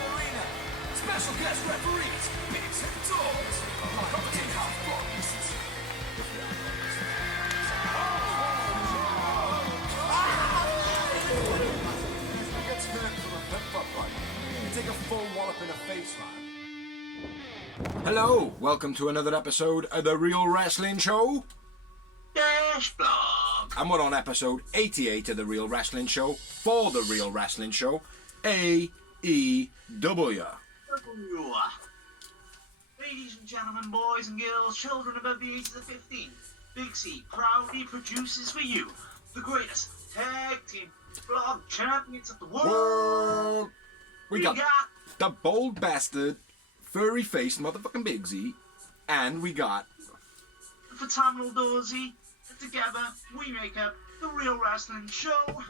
Arena. Special guest referees, bigs and dogs. Competent half bodies. He gets hurt from a pep-up fight. You take a full wallop in the face, man. Hello, welcome to another episode of The Real Wrestling Show. Dash blog. And we're on episode 88 of The Real Wrestling Show for The Real Wrestling Show, AEW. Ladies and gentlemen, boys and girls, children above the ages of 15, Big C proudly produces for you the greatest tag team blog champions of the world. We got the bold bastard, furry-faced motherfucking Big Z, and we got the phenomenal Dorsey. Together, we make up the Real Wrestling Show.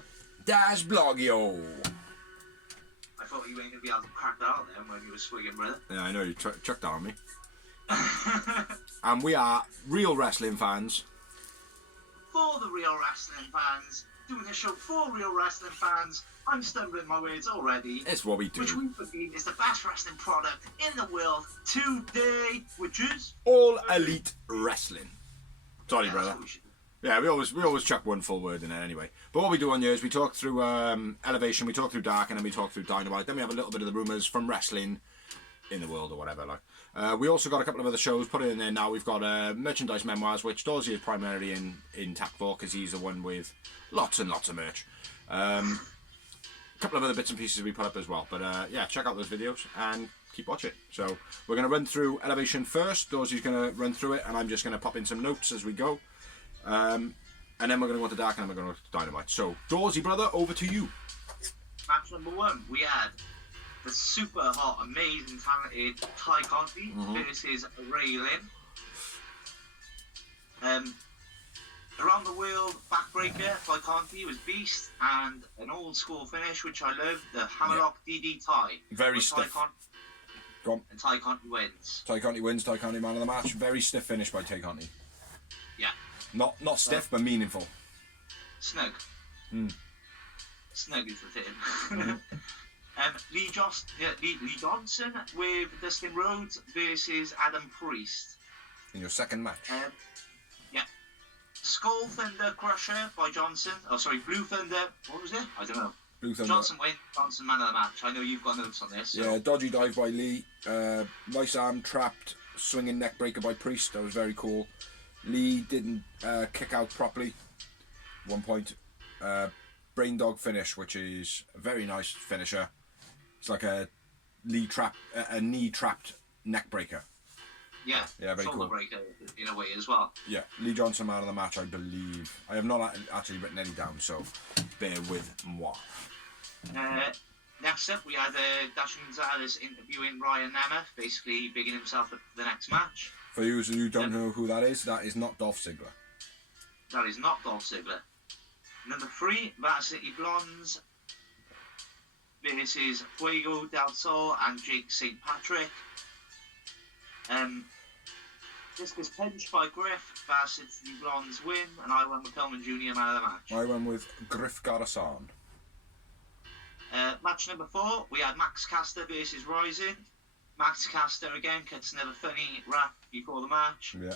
Dash Blogio. I thought you weren't going to be able to crack that out then when you were swigging, brother. Yeah, I know, you chucked that on me. And we are real wrestling fans. For the Real Wrestling fans, doing a show for Real Wrestling fans. I'm stumbling my words already. It's what we do. Which we believe is the best wrestling product in the world today, which is All Elite Wrestling. Sorry, yeah, brother. Yeah, we always chuck one full word in there anyway. But what we do on here is we talk through Elevation, we talk through Dark, and then we talk through Dynamite. Then we have a little bit of the rumours from wrestling in the world or whatever. Like, we also got a couple of other shows put in there now. We've got merchandise memoirs, which Dorsey is primarily in tack for because he's the one with lots and lots of merch. A couple of other bits and pieces we put up as well. But yeah, check out those videos and keep watching. So we're going to run through Elevation first. Dorsey's going to run through it, and I'm just going to pop in some notes as we go. And then we're going to go to Dark, and then we're going to go to Dynamite. So, Dorsey, brother, over to you. match number one. We had the super hot, amazing, talented Ty Conti versus Ray Lynn. Around the world backbreaker by Conti was Beast, and an old school finish which I love, the Hammerlock DD Ty. Very stiff. Go on. And Ty Conti wins. Ty Conti wins. Ty Conti man of the match. Very stiff finish by Ty Conti. Yeah. Not stiff, but meaningful. Snug. Snug is the thing. Lee Johnson with Dustin Rhodes versus Adam Priest. In your second match. Yeah. Skull Thunder Crusher by Johnson. Oh, sorry, Blue Thunder. What was it? I don't know. Blue Thunder. Johnson wins. Johnson man of the match. I know you've got notes on this. So. Yeah, dodgy dive by Lee. Nice arm trapped, swinging neck breaker by Priest. That was very cool. Lee didn't kick out properly. 1 point. Brain dog finish, which is a very nice finisher. It's like a knee trapped neck breaker. Yeah, very cool. Breaker in a way as well. Yeah, Lee Johnson man of the match, I believe. I have not actually written any down, so bear with moi. Next up, we had Dustin Gonzalez interviewing Ryan Nemeth, basically bigging himself up for the next match. For you who don't know who that is not Dolph Ziggler. That is not Dolph Ziggler. Number 3, Varsity Blondes versus Fuego del Sol and Jake St. Patrick. This was pinched by Griff. Varsity Blondes win, and I went with Pillman Jr. man of the match. I went with Griff Garrison. Match number 4, we had Max Caster versus Rising. Max Caster again cuts another funny rap before the match. Yeah.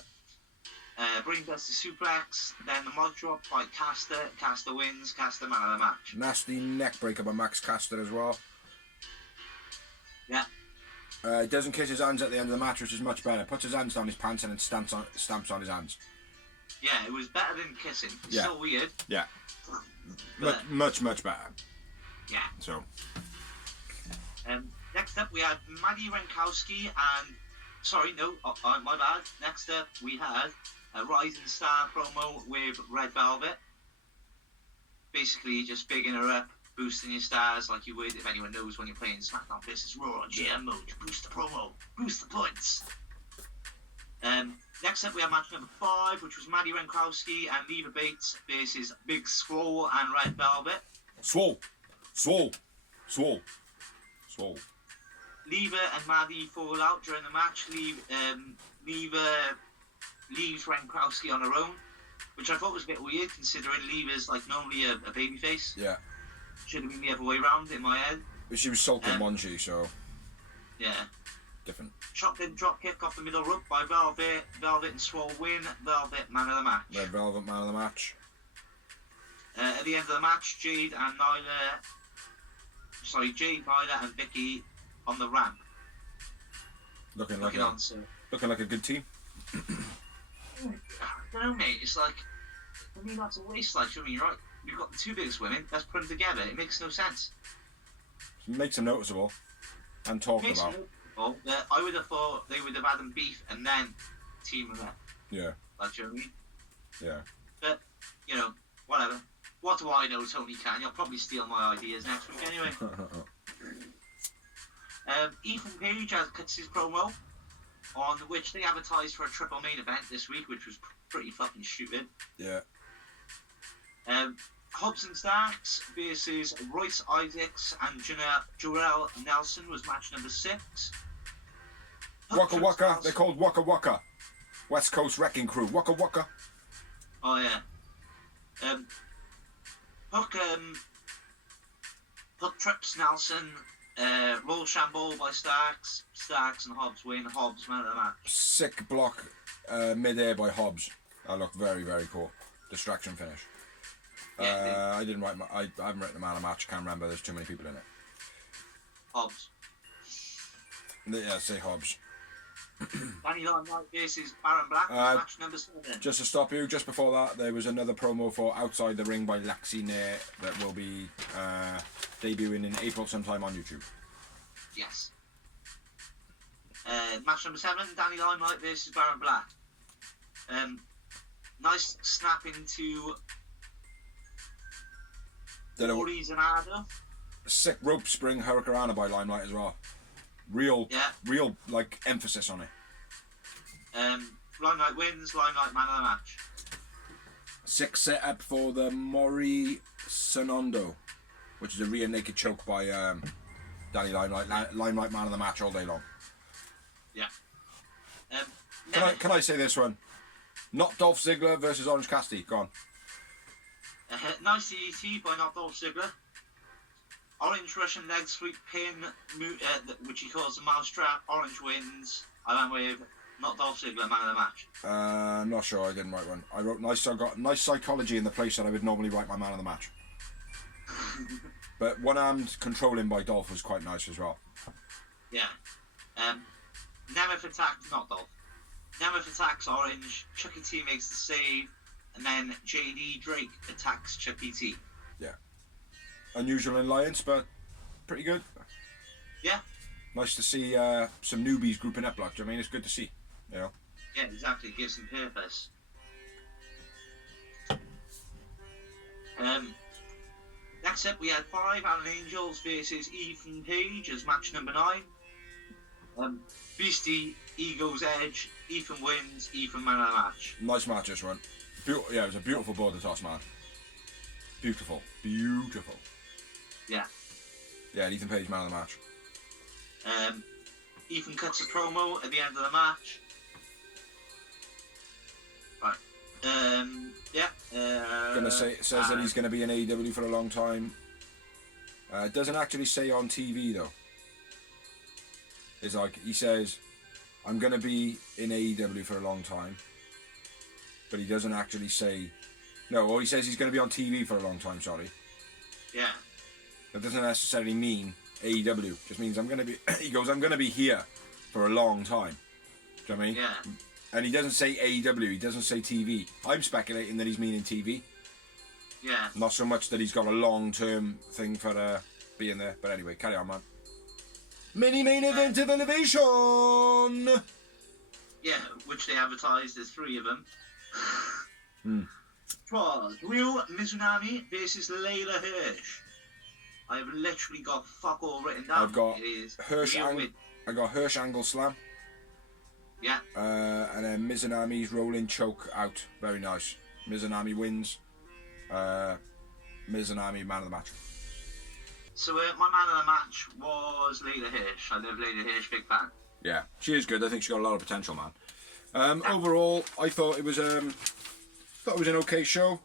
Brainbuster suplex, then the mud drop by Caster. Caster wins. Caster man of the match. Nasty neck breaker by Max Caster as well. Yeah. He doesn't kiss his hands at the end of the match, which is much better. Puts his hands down his pants and then stamps on his hands. Yeah, it was better than kissing. It's still weird. Yeah. Much better. Yeah. So. Next up, we had Maddie Renkowski and... Sorry, no, my bad. Next up, we had a Rising Star promo with Red Velvet. Basically, just bigging her up, boosting your stars like you would if anyone knows when you're playing SmackDown vs. Raw on GM mode. Boost the promo, boost the points. Next up, we have match number 5, which was Maddie Renkowski and Leva Bates versus Big Swole and Red Velvet. Swole. Leva and Maddie fall out during the match. Leva leaves Renkowski on her own. which I thought was a bit weird considering Lever's like normally a babyface. Yeah. Should have been the other way around in my head. But she was sulking, wasn't she? So. Yeah. Different. Shotgun drop kick off the middle rope by Velvet. Velvet and Swole win. Velvet man of the match. Red Velvet man of the match. At the end of the match, Jade, Nyla, and Vicky on the ramp. Looking like on, a good team. I don't know, mate. It's like, I mean, that's a waste. Like, I mean, right? We've got the two biggest women. Let's put them together. It makes no sense. It makes them noticeable and talked about. I would have thought they would have had them beef and then team them up. Yeah. Like, you know what I mean? Yeah. But, you know, whatever. What do I know, Tony Khan? You'll probably steal my ideas next week anyway. Ethan Page has cuts his promo, on which they advertised for a triple main event this week, which was pretty fucking stupid. Yeah. Hobbs and Starks versus Royce Isaacs and Jarrell Nelson was match number 6. Waka Waka, they're called Waka Waka. West Coast Wrecking Crew, Waka Waka. Oh yeah. Hook trips Nelson, roll Shamble by Starks and Hobbs win, Hobbs man of the match. Sick block mid-air by Hobbs. That looked very, very cool. Distraction finish. Yeah, I didn't write I haven't written the man of the match, can't remember, there's too many people in it. Hobbs. Yeah, say Hobbs. Danny Limelight versus Baron Black, match number 7. Just to stop you, just before that, there was another promo for Outside the Ring by Lexi Nair that will be debuting in April sometime on YouTube. Yes. Match number 7, Danny Limelight versus Baron Black. Nice snap into Corey's and Ado. Sick rope spring Hurricanrana by Limelight as well. Real like emphasis on it. Limelight wins, Limelight man of the match. Sick setup for the Mori Sonondo, which is a rear naked choke by Danny Limelight. Limelight man of the match all day long. Yeah. Can I say this one? Not Dolph Ziggler versus Orange Cassidy. Go on. Nice DDT by Not Dolph Ziggler. Orange Russian leg sweep pin, which he calls the mousetrap. Orange wins. I went with Not Dolph Ziggler, man of the match. I'm not sure. I didn't write one. I wrote nice. I got nice psychology in the place that I would normally write my man of the match. But one-armed controlling by Dolph was quite nice as well. Yeah. Nemeth attacked Not Dolph. Nemeth attacks Orange. Chucky T makes the save, and then JD Drake attacks Chucky T. Yeah. Unusual alliance, but pretty good. Yeah. Nice to see some newbies grouping up, like, I mean, it's good to see, you know. Yeah, exactly. It gives them purpose. Next up, we had 5 Alan Angels versus Ethan Page as match number 9. Beastie, Ego's Edge, Ethan wins, Ethan man of the match. Nice match this one. Yeah, it was a beautiful border toss, man. Beautiful. Yeah. Yeah, Ethan Page man of the match. Ethan cuts a promo at the end of the match. Right. Yeah. Says that he's gonna be in AEW for a long time. Doesn't actually say on TV though. It's like he says, "I'm gonna be in AEW for a long time," but he doesn't actually say. No, well, he says he's gonna be on TV for a long time. Sorry. Yeah. That doesn't necessarily mean AEW. Just means I'm gonna be. He goes, "I'm gonna be here for a long time." Do you know what I mean? Yeah. And he doesn't say AEW. He doesn't say TV. I'm speculating that he's meaning TV. Yeah. Not so much that he's got a long-term thing for being there. But anyway, carry on, man. Main event of Elevation! Yeah, which they advertised as 3 of them. It was Ryu Mizunami versus Layla Hirsch. I have literally got fuck all written down. I've got Hirsch angle slam. Yeah. And then Mizunami's rolling choke out. Very nice. Mizunami wins. Mizunami man of the match. So my man of the match was Layla Hirsch. I love Layla Hirsch, big fan. Yeah, she is good. I think she's got a lot of potential, man. Overall, I thought it was Thought it was an okay show.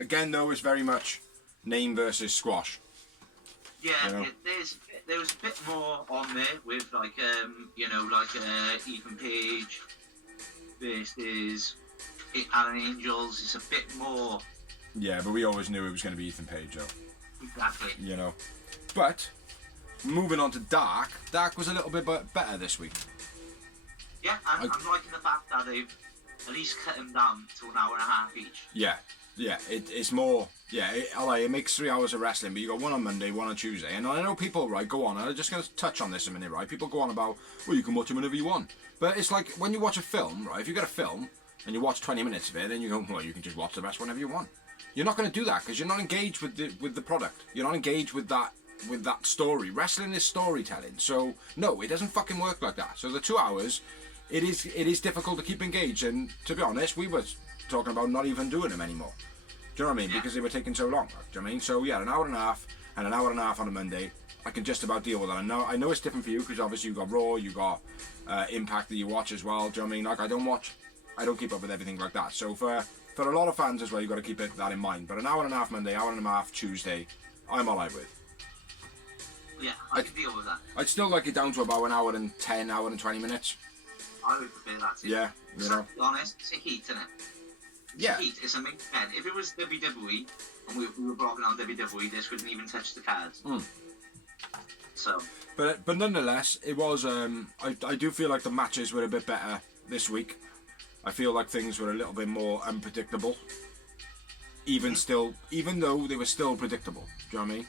Again, though, it's very much name versus squash. Yeah, you know? there was a bit more on there with Ethan Page versus Alan Angels. It's a bit more. Yeah, but we always knew it was going to be Ethan Page, though. Exactly. You know. But moving on to Dark. Dark was a little bit better this week. Yeah, I'm liking the fact that they've at least cut him down to an hour and a half each. Yeah. It's more. Yeah, it makes 3 hours of wrestling, but you got one on Monday, one on Tuesday, and I know people, right, go on. I'm just going to touch on this a minute, right? People go on about, well, you can watch them whenever you want, but it's like when you watch a film, right? If you get a film and you watch 20 minutes of it, then you go, well, you can just watch the rest whenever you want. You're not going to do that because you're not engaged with the product. You're not engaged with that story. Wrestling is storytelling, so no, it doesn't fucking work like that. So the 2 hours, it is difficult to keep engaged, and to be honest, we were talking about not even doing them anymore. Do you know what I mean? Yeah. Because they were taking so long. Do you know what I mean? So yeah, an hour and a half on a Monday, I can just about deal with that. I know it's different for you because obviously you got Raw, you got Impact that you watch as well. Do you know what I mean? Like I don't keep up with everything like that. So for a lot of fans as well, you got to keep that in mind. But an hour and a half Monday, hour and a half Tuesday, I'm all right with. Yeah, I can deal with that. I'd still like it down to about an hour and 10, hour and 20 minutes. I would prefer that too. Yeah, you know. To be honest, it's a heat, isn't it? Yeah. It's a main event. If it was WWE and we were blogging on WWE, this wouldn't even touch the cards. So. But nonetheless, it was. I do feel like the matches were a bit better this week. I feel like things were a little bit more unpredictable. Even though they were still predictable. Do you know what I mean?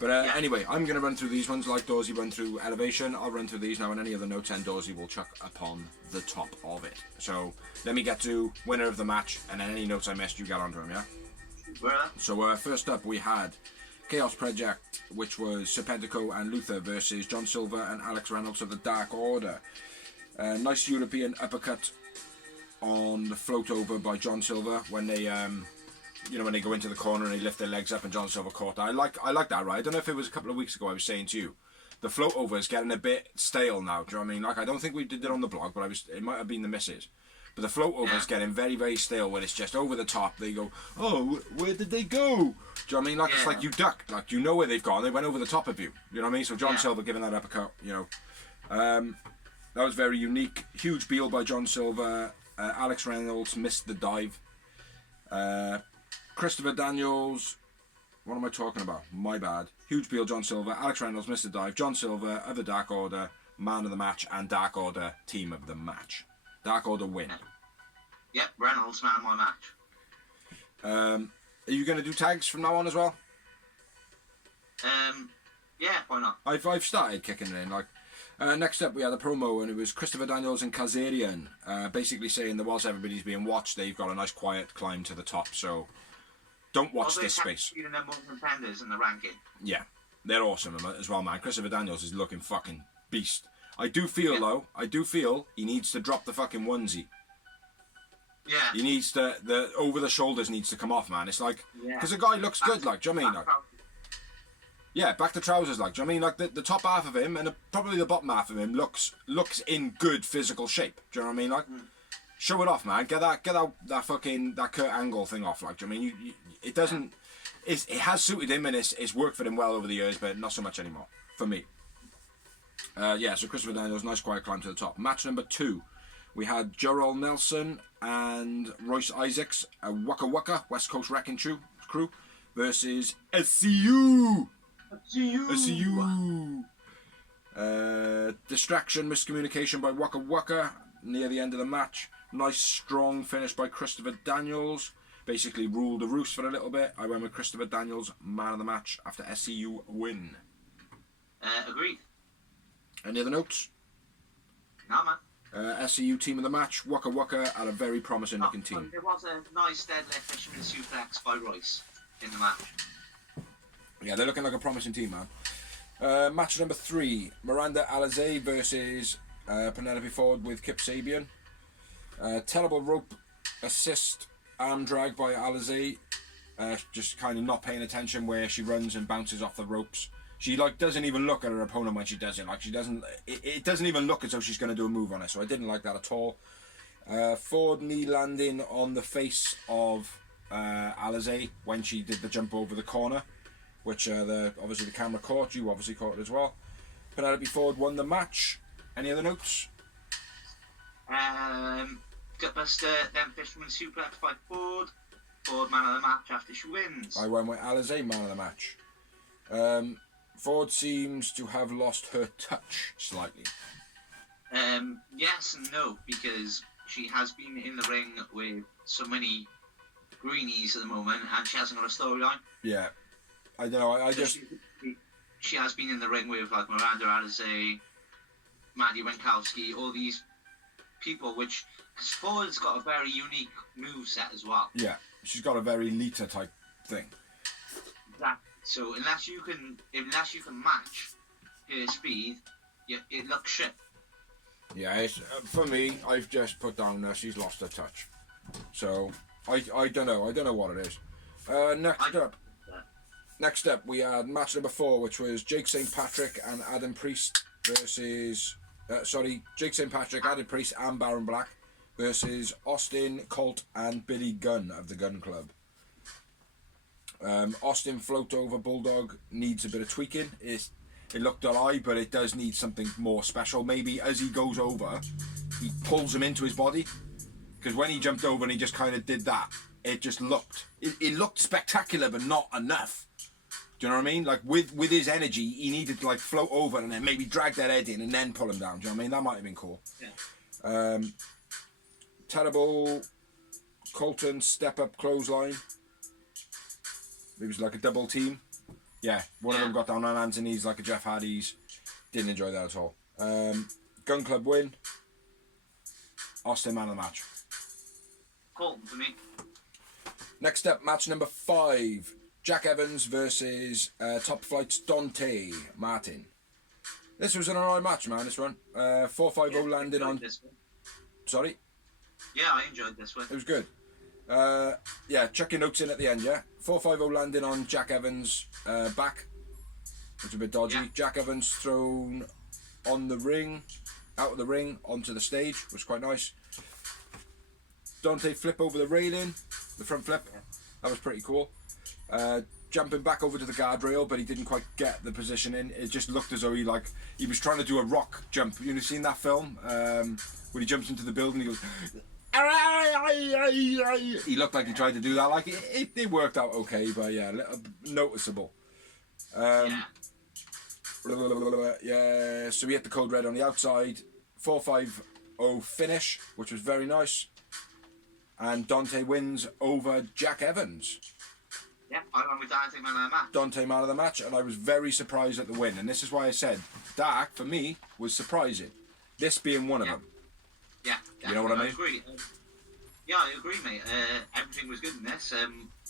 But anyway, I'm going to run through these ones like Dorsey run through Elevation. I'll run through these now, and any other notes and Dorsey will chuck upon the top of it. So let me get to winner of the match, and then any notes I missed, you get onto them, yeah? So first up, we had Chaos Project, which was Serpentico and Luther versus John Silver and Alex Reynolds of the Dark Order. Nice European uppercut on the float over by John Silver when they when they go into the corner and they lift their legs up and John Silver caught that. I like that, right? I don't know if it was a couple of weeks ago I was saying to you, the float over is getting a bit stale now. Do you know what I mean? Like, I don't think we did it on the blog, but it might have been the misses. But the float over is getting very, very stale when it's just over the top. They go, oh, where did they go? Do you know what I mean? Like, it's like you duck. Like, you know where they've gone. They went over the top of you. You know what I mean? So John Silver giving that uppercut, you know. That was very unique. Huge Beal by John Silver. Alex Reynolds missed the dive. Christopher Daniels, what am I talking about? My bad. Huge Beal, John Silver, Alex Reynolds missed the dive, John Silver, other Dark Order, man of the match, and Dark Order, team of the match. Dark Order win. Yep, Reynolds, man of my match. Are you going to do tags from now on as well? Yeah, why not? I've started kicking it in. Like, next up, we had a promo, and it was Christopher Daniels and Kazarian, basically saying that whilst everybody's being watched, they've got a nice quiet climb to the top, so don't watch this space. They're number one contenders in the ranking. Yeah, they're awesome as well, man. Christopher Daniels is looking fucking beast. I do feel he needs to drop the fucking onesie. Yeah. He needs to, the over the shoulders needs to come off, man. It's like, because the guy looks good, like, do you know what I mean? Like, yeah, back to trousers, like, do you know what I mean? Like, the top half of him and probably the bottom half of him looks in good physical shape. Do you know what I mean? Like, show it off, man. Get that Kurt Angle thing off, like, do you know what I mean? It doesn't, it has suited him and it's worked for him well over the years, but not so much anymore, for me. So Christopher Daniels, nice quiet climb to the top. Match number 2, we had Jarrell Nelson and Royce Isaacs, a Waka Waka, West Coast Wrecking Crew, versus SCU. Distraction, miscommunication by Waka Waka near the end of the match. Nice strong finish by Christopher Daniels. Basically ruled the roost for a little bit. I went with Christopher Daniels, man of the match, after SCU win. Agreed. Any other notes? No, man. SCU team of the match. Waka Waka had a very promising looking team. There was a nice deadlift fisherman suplex by Royce in the match. Yeah, they're looking like a promising team, man. Match number 3, Miranda Alizé versus Penelope Ford with Kip Sabian. Terrible rope assist, arm drag by Alizé. Just kind of not paying attention where she runs and bounces off the ropes. She doesn't even look at her opponent when she does it. Like, she doesn't. It doesn't even look as though she's going to do a move on her. So I didn't like that at all. Ford knee landing on the face of Alizé when she did the jump over the corner, which obviously the camera caught. You obviously caught it as well. Penelope Ford won the match. Any other notes? Gutbuster, then Fisherman suplex by Ford. Ford man of the match after she wins. I went with Alizé man of the match. Ford seems to have lost her touch slightly. Yes and no, because she has been in the ring with so many greenies at the moment, and she hasn't got a storyline. Yeah, I don't know. I just she has been in the ring with like Miranda Alizé, Maddie Winkowski, all these people, which because Ford's got a very unique move set as well. Yeah, she's got a very Lita type thing. Exactly. So unless you can match her speed, it looks shit. Yeah, it's, for me, I've just put down that she's lost her touch. So I don't know. I don't know what it is. Next up, we had match number 4, which was Jake St. Patrick and Adam Priest versus... Jake St. Patrick, Adam Priest and Baron Black versus Austin, Colt and Billy Gunn of the Gun Club. Austin float over Bulldog needs a bit of tweaking. It looked alright, but it does need something more special. Maybe as he goes over, he pulls him into his body. Because when he jumped over and he just kind of did that, it just looked... It looked spectacular, but not enough. Do you know what I mean? Like, with his energy, he needed to, like, float over and then maybe drag that head in and then pull him down. Do you know what I mean? That might have been cool. Yeah. Terrible Colton step-up clothesline. It was like a double team. Yeah, one of them got down on hands and knees like a Jeff Hardy's. Didn't enjoy that at all. Gun Club win. Austin man of the match. Colton for me. Next up, match number 5. Jack Evans versus Top Flight's Dante Martin. This was an alright match, man, this one. 4-5-0 landing on... Sorry? Yeah, I enjoyed this one. It was good. Chuck your notes in at the end, yeah? 4-5-0 landing on Jack Evans' back, which was a bit dodgy. Yeah. Jack Evans thrown on the ring, out of the ring, onto the stage, which was quite nice. Dante flip over the railing, the front flip. That was pretty cool. Jumping back over to the guardrail, but he didn't quite get the position in. It just looked as though he was trying to do a rock jump. You know, seen that film when he jumps into the building? He goes. He looked like he tried to do that. Like it worked out okay, but yeah, noticeable. Yeah. So we hit the code red on the outside. 4-5-0 finish, which was very nice. And Dante wins over Jack Evans. Yeah, I went with Dante man of the match. Dante man of the match, and I was very surprised at the win. And this is why I said Dark for me was surprising. This being one of them. Yeah, you know what I mean? I agree. I agree, mate. Everything was good in this.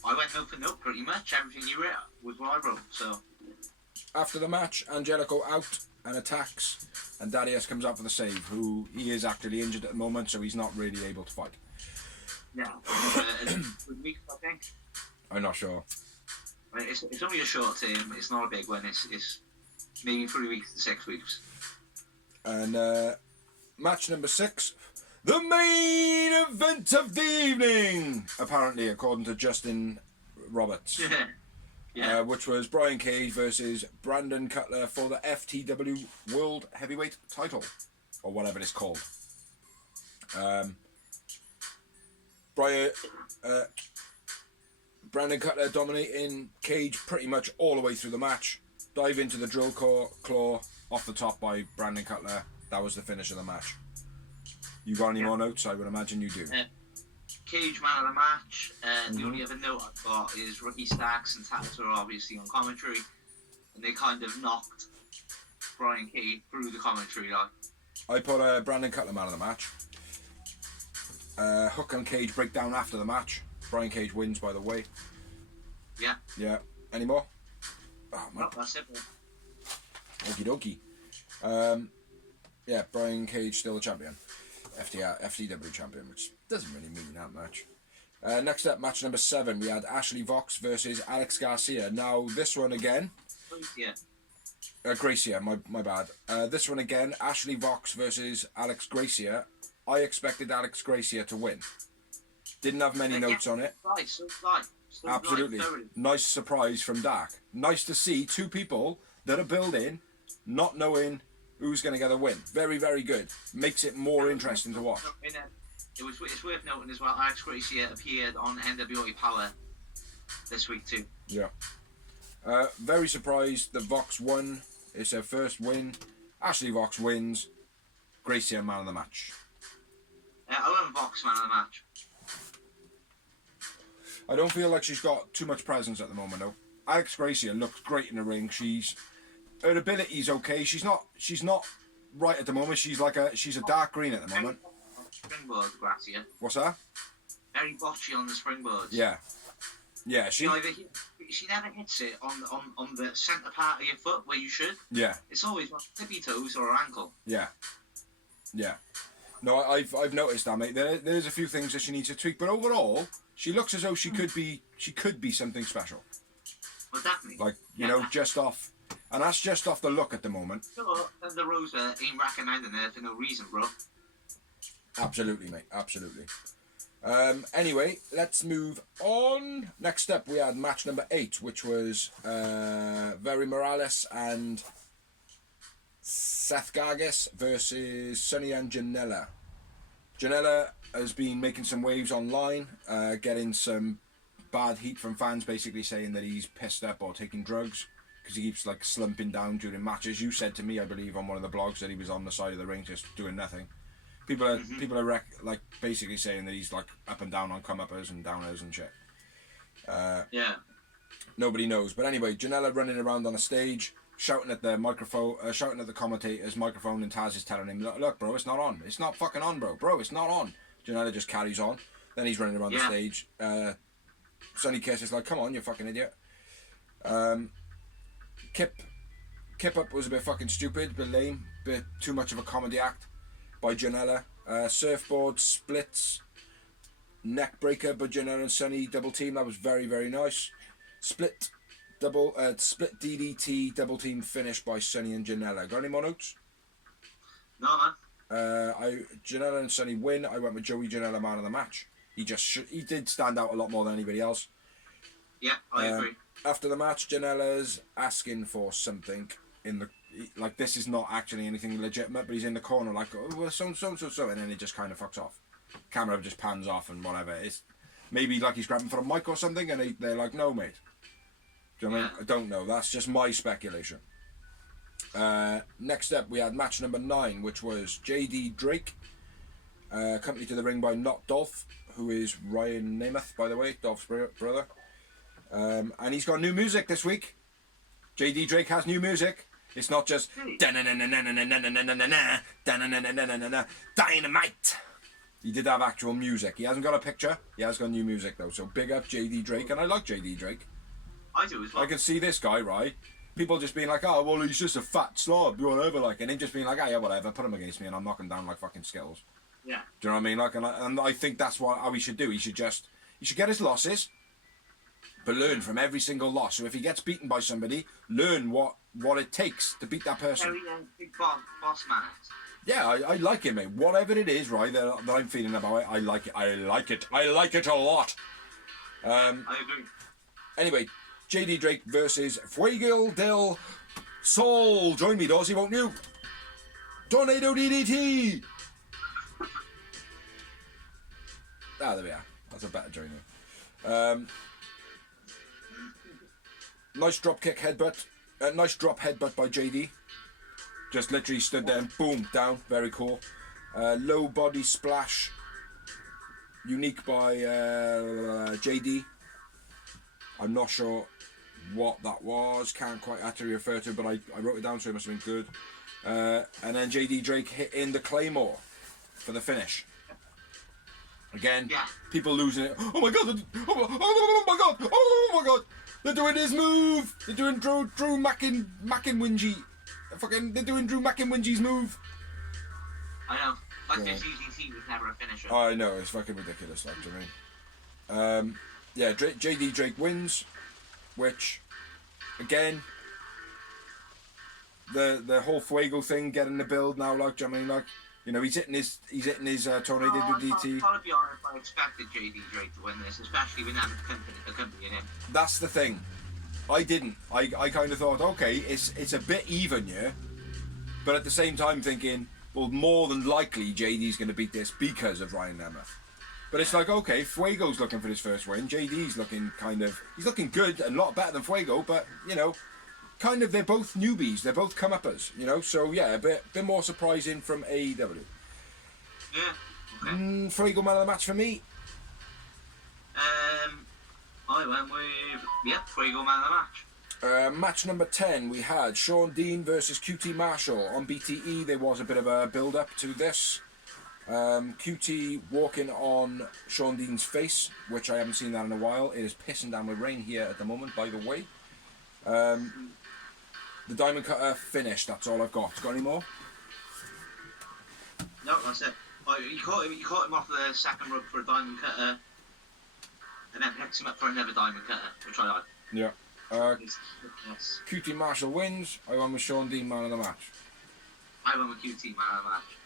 I went note for note pretty much. Everything you wrote was what I wrote. So after the match, Angelico out and attacks, and Darius comes out for the save. Who he is actually injured at the moment, so he's not really able to fight. Yeah, weeks I think. I'm not sure. It's only a short term. It's not a big one. It's maybe 3 weeks to 6 weeks. And match number 6, the main event of the evening, apparently, according to Justin Roberts. Yeah. Which was Brian Cage versus Brandon Cutler for the FTW World Heavyweight title, or whatever it's called. Brandon Cutler dominating Cage pretty much all the way through the match. Dive into the drill claw off the top by Brandon Cutler. That was the finish of the match. You got any more notes? I would imagine you do. Cage man of the match. The only other note I've got is Ricky Starks and Taz are obviously on commentary, and they kind of knocked Brian Cage through the commentary. I put Brandon Cutler man of the match. Hook and Cage breakdown after the match. Brian Cage wins, by the way. Yeah. Yeah. Any more? Oh, no, that's it. Okie dokie. Yeah, Brian Cage still the champion. FTW champion, which doesn't really mean that much. Next up, match number 7, we had Ashley Vox versus Alex Garcia. Now, this one again... Gracia. Gracia, my bad. This one again, Ashley Vox versus Alex Gracia. I expected Alex Garcia to win. Didn't have many notes on it. Absolutely. Nice surprise from Dark. Nice to see two people that are building, not knowing who's going to get a win. Very, very good. Makes it more interesting to watch. It's worth noting as well, Alex Garcia appeared on NWA Power this week too. Yeah. Very surprised that Vox won. It's her first win. Ashley Vox wins. Gracia man of the match. I went Vox man of the match. I don't feel like she's got too much presence at the moment though. Alex Garcia looks great in the ring. Her ability's okay. She's not right at the moment. She's a dark green at the moment. Springboard, Gracia. What's that? Very botchy on the springboards. Yeah. She never hits it on the centre part of your foot where you should. Yeah. It's always on tippy toes or ankle. Yeah. No, I've noticed that, mate. There's a few things that she needs to tweak, but overall, she looks as though she could be something special. Well, definitely. Like just off, and that's just off the look at the moment. So, the Rosa ain't recognising her for no reason, bro. Absolutely, mate. Absolutely. Anyway, let's move on. Next up, we had match number 8, which was Very Morales and Seth Gargis versus Sonny and Janela. Janela has been making some waves online, getting some bad heat from fans, basically saying that he's pissed up or taking drugs because he keeps slumping down during matches. You said to me, I believe, on one of the blogs that he was on the side of the ring just doing nothing. People are basically saying that he's up and down on come-uppers and downers and shit. Yeah. Nobody knows. But anyway, Janela running around on a stage, shouting at the microphone, shouting at the commentator's microphone, and Taz is telling him, look, bro, it's not on. It's not fucking on, bro. Bro, it's not on. Janela just carries on. Then he's running around the stage. Sonny Kiss is like, come on, you fucking idiot. Kip Up was a bit fucking stupid, bit lame, bit too much of a comedy act by Janela. Surfboard splits, neck breaker by Janela and Sonny, double team. That was very, very nice. Split DDT double team finish by Sonny and Janela. Got any more notes? No, man. Janela and Sonny win. I went with Joey Janela man of the match. He did stand out a lot more than anybody else. Yeah, I agree. After the match, Janela's asking for something in the this is not actually anything legitimate, but he's in the corner so, and then it just kind of fucks off. Camera just pans off and whatever. It's maybe he's grabbing for a mic or something, and they're like, no, mate. Do you know what I mean? I don't know. That's just my speculation. Next up, we had match number 9, which was JD Drake, accompanied to the ring by Not Dolph, who is Ryan Nemeth, by the way, Dolph's brother. And he's got new music this week. JD Drake has new music. It's not just Dynamite. He did have actual music. He hasn't got a picture. He has got new music though. So big up JD Drake, and I like JD Drake. I do as well. I can see this guy, right? People just being like, oh well, he's just a fat slob, whatever, and him just being like, oh yeah, whatever, put him against me, and I'm knocking down like fucking Skittles. Yeah. Do you know what I mean? And I think that's how he should do. He should get his losses, but learn from every single loss. So if he gets beaten by somebody, learn what it takes to beat that person. Very big boss man. Yeah, I like it, mate. Whatever it is, right, that I'm feeling about it, I like it. I like it a lot. I agree. Anyway, JD Drake versus Fuego del Sol. Join me, Dorsey, won't you? Tornado DDT. There we are. That's a better joiner. Nice drop kick headbutt. Nice drop headbutt by JD. Just literally stood there and boom, down. Very cool. Low body splash. Unique by JD. I'm not sure what that was. Can't quite actually refer to it, but I wrote it down, so it must have been good. And then JD Drake hit in the Claymore for the finish. Again, people losing it. Oh my god! Oh my god! Oh my god! They're doing his move. They're doing Drew McInwingy. They're doing Drew McInwingy's move. I know. This DDT was never a finisher. I know, it's fucking ridiculous. Do you mean? JD Drake wins, which, again, the whole Fuego thing getting the build now. Do you know what I mean? You know, he's hitting his tornado DDT. I'll be honest, I expected JD Drake to win this, especially with the company in him. That's the thing. I didn't. I kind of thought, okay, it's a bit even, yeah. But at the same time thinking, well, more than likely JD's going to beat this because of Ryan Nemeth. But it's like, okay, Fuego's looking for his first win. JD's looking he's looking good and a lot better than Fuego, but, you know, kind of, they're both newbies. They're both come-uppers, you know. So, yeah, a bit more surprising from AEW. Yeah, okay. Fuego man of the match for me. I went with, Fuego man of the match. Match number 10, we had Sean Dean versus QT Marshall. On BTE, there was a bit of a build-up to this. QT walking on Sean Dean's face, which I haven't seen that in a while. It is pissing down with rain here at the moment, by the way. The Diamond Cutter finished, that's all I've got. Got any more? No, that's it. You caught him off the second rope for a Diamond Cutter, and then picks him up for another Diamond Cutter, which I like. Yeah. Yes. QT Marshall wins. I won with Sean Dean, man of the match. I went with QT man of the match.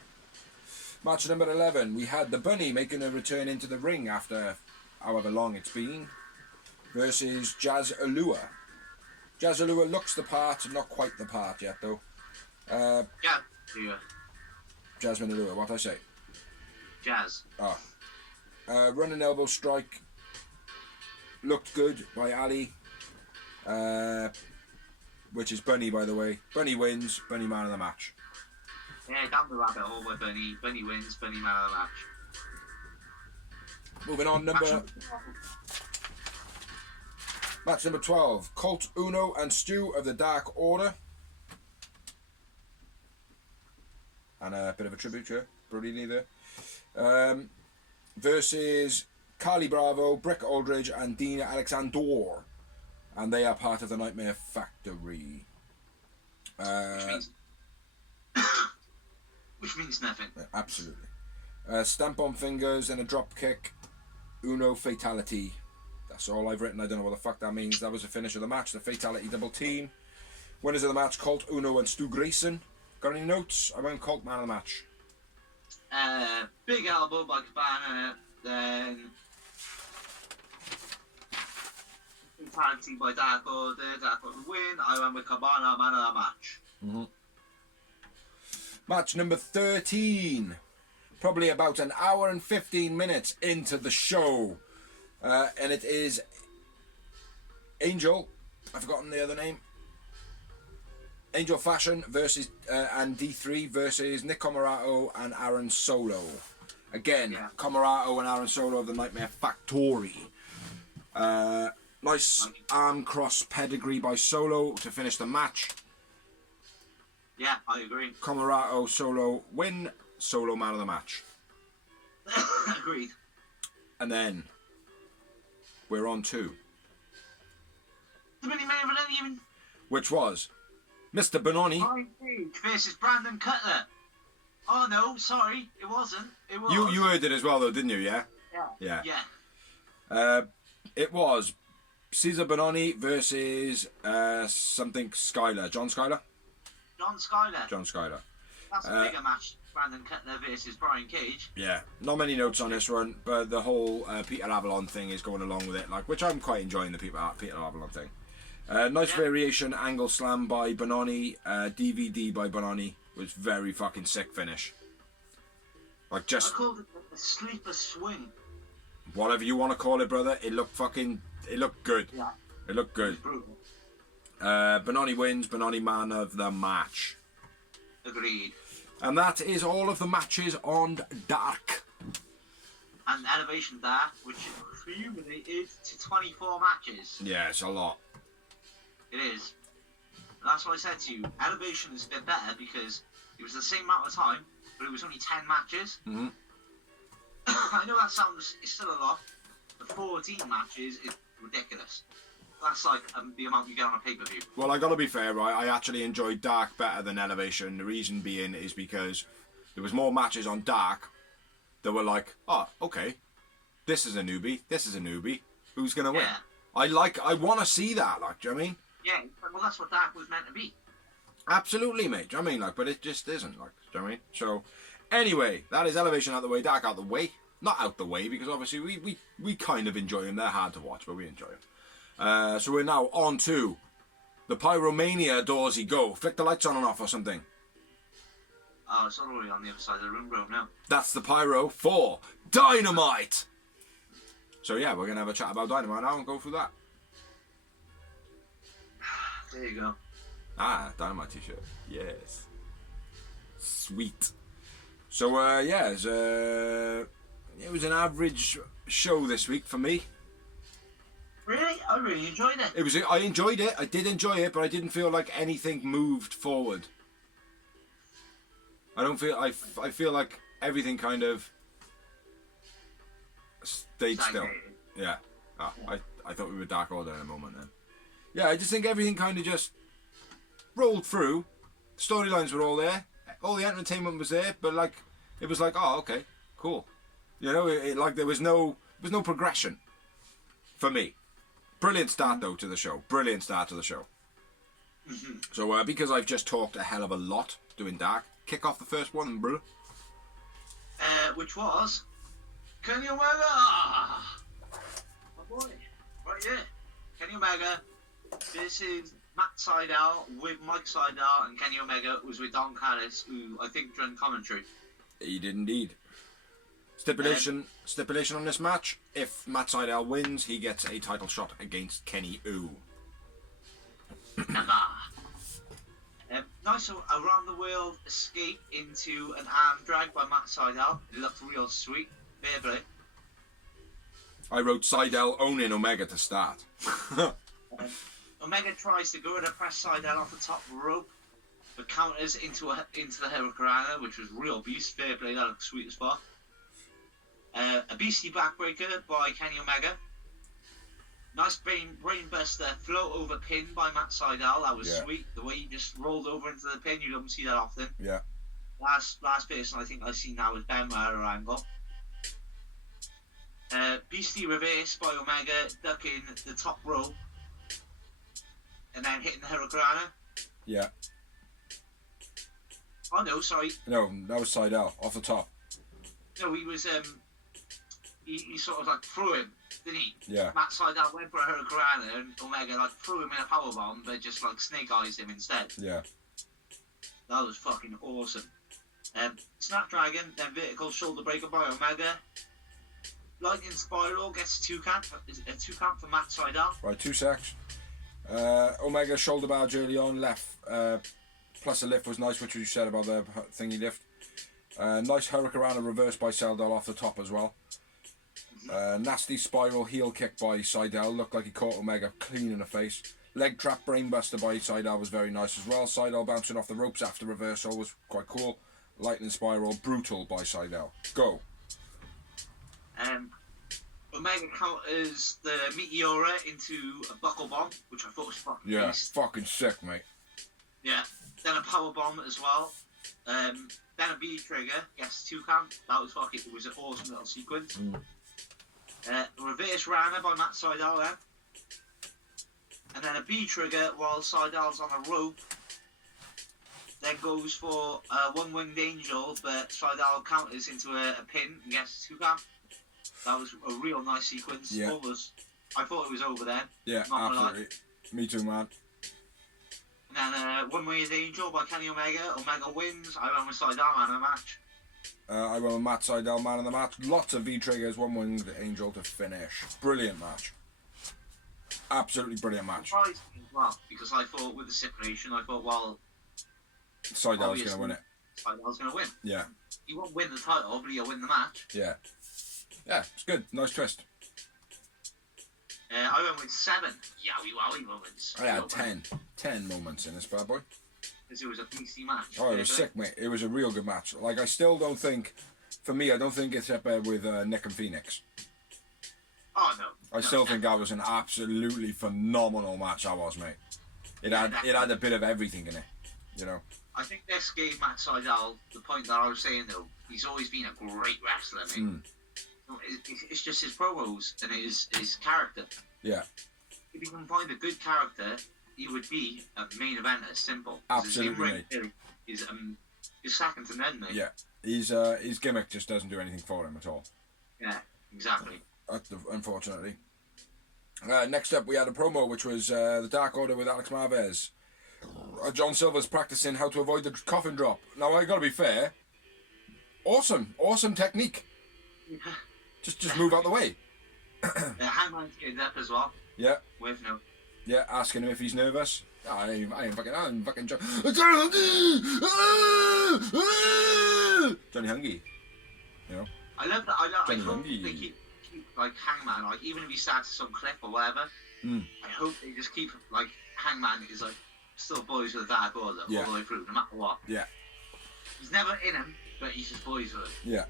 Match number 11, we had the Bunny making a return into the ring after however long it's been, versus Jazz Alua. Jazz Alua looks the part, not quite the part yet though. Yeah. Jasmine Alua, what did I say? Jazz. Running elbow strike looked good by Ali, which is Bunny, by the way. Bunny wins, Bunny man of the match. Yeah, down the rabbit hole with Bunny. Bunny wins, Bunny man of the match. Moving on, match number 12, Colt Uno and Stu of the Dark Order. And a bit of a tribute to Brody there. Versus Carly Bravo, Brick Aldridge and Dean Alexander. And they are part of the Nightmare Factory. Which means nothing. Absolutely. Stamp on fingers and a drop kick. Uno fatality. That's all I've written. I don't know what the fuck that means. That was the finish of the match. The fatality double team. Winners of the match, Colt Uno and Stu Grayson. Got any notes? I went Colt man of the match. Big elbow by Cabana. Then fatality by Dark Order. Dark Order win. I went with Cabana man of the match. Mm-hmm. Match number 13. Probably about an hour and 15 minutes into the show. And it is Angel. I've forgotten the other name. Angel Fashion versus and D3 versus Nick Comarato and Aaron Solo. Again, Comarato and Aaron Solo of the Nightmare Factory. Nice arm cross pedigree by Solo to finish the match. Yeah, I agree. Comarato, Solo win. Solo man of the match. Agreed. And then we're on to the mini main event even, which was Mr. Benoni versus Brandon Cutler. Oh no, sorry, it wasn't. It was. You heard it as well though, didn't you? Yeah. Yeah. It was Cesar Benoni versus something Skyler. John Skyler. That's a bigger match. Brandon Cutler versus Brian Cage. Yeah, not many notes on this one, but the whole Peter Avalon thing is going along with it, like, which I'm quite enjoying, the Peter Avalon thing. Nice variation, angle slam by Benoni, DVD by Benoni, was very fucking sick finish. Like, just I called it a sleeper swing. Whatever you want to call it, brother, it looked good. Yeah. It looked good. Benoni wins, Benoni man of the match. Agreed. And that is all of the matches on Dark. And Elevation Dark, which accumulated to 24 matches. Yeah, it's a lot. It is. And that's what I said to you. Elevation is a bit better because it was the same amount of time, but it was only 10 matches. Mm-hmm. I know that sounds, it's still a lot, but 14 matches is ridiculous. That's like the amount you get on a pay-per-view. Well, I gotta be fair, right? I actually enjoyed Dark better than Elevation. The reason being is because there was more matches on Dark that were like, oh, okay, this is a newbie. Who's gonna win? Yeah. I want to see that, like, do you know what I mean? Yeah, well, that's what Dark was meant to be. Absolutely, mate. Do you know what I mean? Like, but it just isn't, like, do you know what I mean? So, Anyway, that is Elevation out the way, Dark out the way. Not out the way, because obviously we kind of enjoy them. They're hard to watch, but we enjoy them. So we're now on to the Pyromania Doorsy Go. Flick the lights on and off or something. Oh, it's already on the other side of the room, bro, now. That's the Pyro for Dynamite. So yeah, we're going to have a chat about Dynamite now and go through that. There you go. Ah, Dynamite t-shirt. Yes. Sweet. So yeah, it was an average show this week for me. Really? I really enjoyed it. I enjoyed it. I did enjoy it, but I didn't feel like anything moved forward. I feel like everything kind of stayed still. Yeah. Oh, I thought we were Dark Order in a moment then. Yeah, I just think everything kind of just rolled through. Storylines were all there. All the entertainment was there, but like it was like, oh, okay, cool. You know, like there was no progression for me. Brilliant start though to the show. Brilliant start to the show. Mm-hmm. So because I've just talked a hell of a lot doing Dark, kick off the first one, bro. Which was Kenny Omega. My boy, right here. Kenny Omega. This is Matt Sydal with Mike Sydal, and Kenny Omega was with Don Callis, who I think done commentary. He did indeed. Stipulation on this match: if Matt Sydal wins, he gets a title shot against Kenny O. Nice around the world escape into an arm drag by Matt Sydal. It looked real sweet. Fair play. I wrote Sydal owning Omega to start. Omega tries to go to press Sydal off the top rope, but counters into the Hurricanrana, which was real beast. Fair play, that looked sweet as fuck. A beastie backbreaker by Kenny Omega. Nice brainbuster float over pin by Matt Sydal. That was sweet. The way he just rolled over into the pin, you don't see that often. Yeah. Last person I think I've seen now is Ben Mara Angle. Beastie reverse by Omega, ducking the top rope. And then hitting the Hurricanrana. Yeah. Oh no, sorry. No, that was Sydal off the top. No, he was he sort of like threw him, didn't he? Yeah. Matt Sydal went for a Hurricanrana and Omega like threw him in a powerbomb, but just like snake eyes him instead. Yeah. That was fucking awesome. Snapdragon, then vertical shoulder breaker by Omega. Lightning Spiral gets a two count for Matt Sydal. Right, 2 secs. Omega shoulder barge early on, left. Plus a lift was nice, which you said about the thingy lift. Nice Hurricanrana reverse by Sydal off the top as well. Nasty spiral heel kick by Sydal. Looked like he caught Omega clean in the face. Leg trap brainbuster by Sydal was very nice as well. Sydal bouncing off the ropes after reversal was quite cool. Lightning spiral brutal by Sydal. Go. Omega counters the Meteora into a buckle bomb, which I thought was fucking beast. Fucking sick, mate. Yeah. Then a power bomb as well. Then a B trigger gets 2 count. That was fucking. It was an awesome little sequence. Reverse Rana by Matt Sydal then. And then a B trigger while Sydal's on a rope. Then goes for a one-winged angel, but Sydal counters into a pin and gets 2 count. That was a real nice sequence. Yeah. I thought it was over then. Yeah, absolutely. Me too, man. And then one-winged angel by Kenny Omega. Omega wins. I went with Sydal man in the match. I went with Matt Sydal man in the match. Lots of V-triggers, one-winged angel to finish. Brilliant match. Absolutely brilliant match. Surprised me as well, because I thought with the stipulation, well, Sydal's going to win it. Sydal's going to win. Yeah. He won't win the title, but he'll win the match. Yeah. Yeah, it's good. Nice twist. I went with 7 yowie moments. I had 10 moments in this bad boy. Because it was a beastie match. Oh, it was sick, mate. It was a real good match. Like, I still don't think, for me, I don't think it's up there with Nick and Phoenix. Oh, no. I still think that was an absolutely phenomenal match, that was, mate. It had a bit of everything in it, you know. I think this gave Matt Sydal the point that I was saying, though. He's always been a great wrestler, mate. It's just his promos and his character. Yeah. If he can find a good character, he would be a main eventer. Simple. Absolutely, mate. Is second to none, mate. Yeah. His gimmick just doesn't do anything for him at all. Yeah, exactly. Unfortunately. Next up, we had a promo, which was the Dark Order with Alex Marvez. John Silver's practicing how to avoid the coffin drop. Now, I gotta be fair. Awesome technique. Just move out the way. Hangman's getting up as well. Yeah. With no. Yeah, asking him if he's nervous. I ain't fucking Johnny Hungy. You know. I love that. I Johnny hope Hungy. they keep like Hangman, like even if he starts some clip or whatever. I hope they just keep like Hangman is like still boys with the Dark Order all the way through, no matter what. Yeah. He's never in him, but he's just boys with him. Yeah.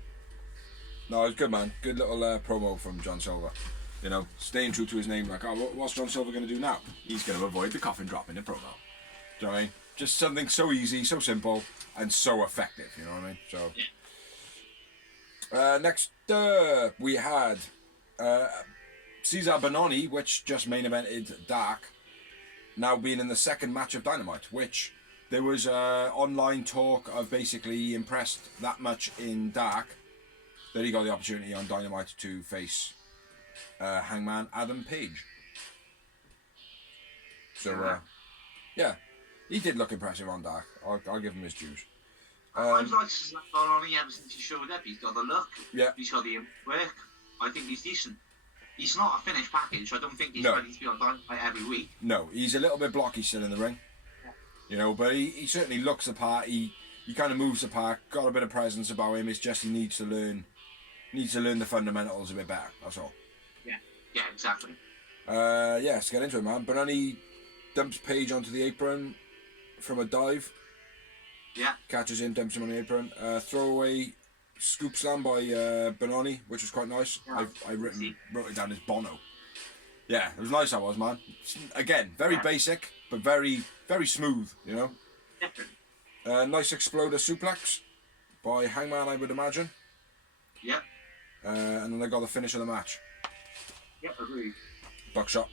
No, it was good, man. Good little promo from John Silver. You know, staying true to his name. Like, oh, what's John Silver going to do now? He's going to avoid the coffin drop in the promo. Do you know what I mean? Just something so easy, so simple, and so effective. You know what I mean? So. Yeah. Next, we had Cesar Benoni, which just main evented Dark, now being in the second match of Dynamite, which there was online talk of basically impressed that much in Dark that he got the opportunity on Dynamite to face Hangman Adam Page. So, yeah, he did look impressive on Dark. I'll give him his dues. I've liked Cesar Benoni ever since he showed up. He's got the look. Yeah. He's got the work. I think he's decent. He's not a finished package. I don't think he's No. ready to be on Dynamite every week. No, he's a little bit blocky still in the ring. You know, but he certainly looks the part. He kind of moves the part. Got a bit of presence about him. It's just he needs to learn the fundamentals a bit better. That's all. Yeah, exactly. Yeah, let's get into it, man. Benoni dumps Page onto the apron from a dive. Yeah. Catches him, dumps him on the apron. Throwaway scoop slam by Benoni, which was quite nice. Yeah. I wrote it down as Bono. Yeah, it was nice. That was, man. Again, very basic, but very, very smooth. You know. Different. Nice exploder suplex by Hangman, I would imagine. Yeah. And then they got the finish of the match. Yeah, agreed. Buckshot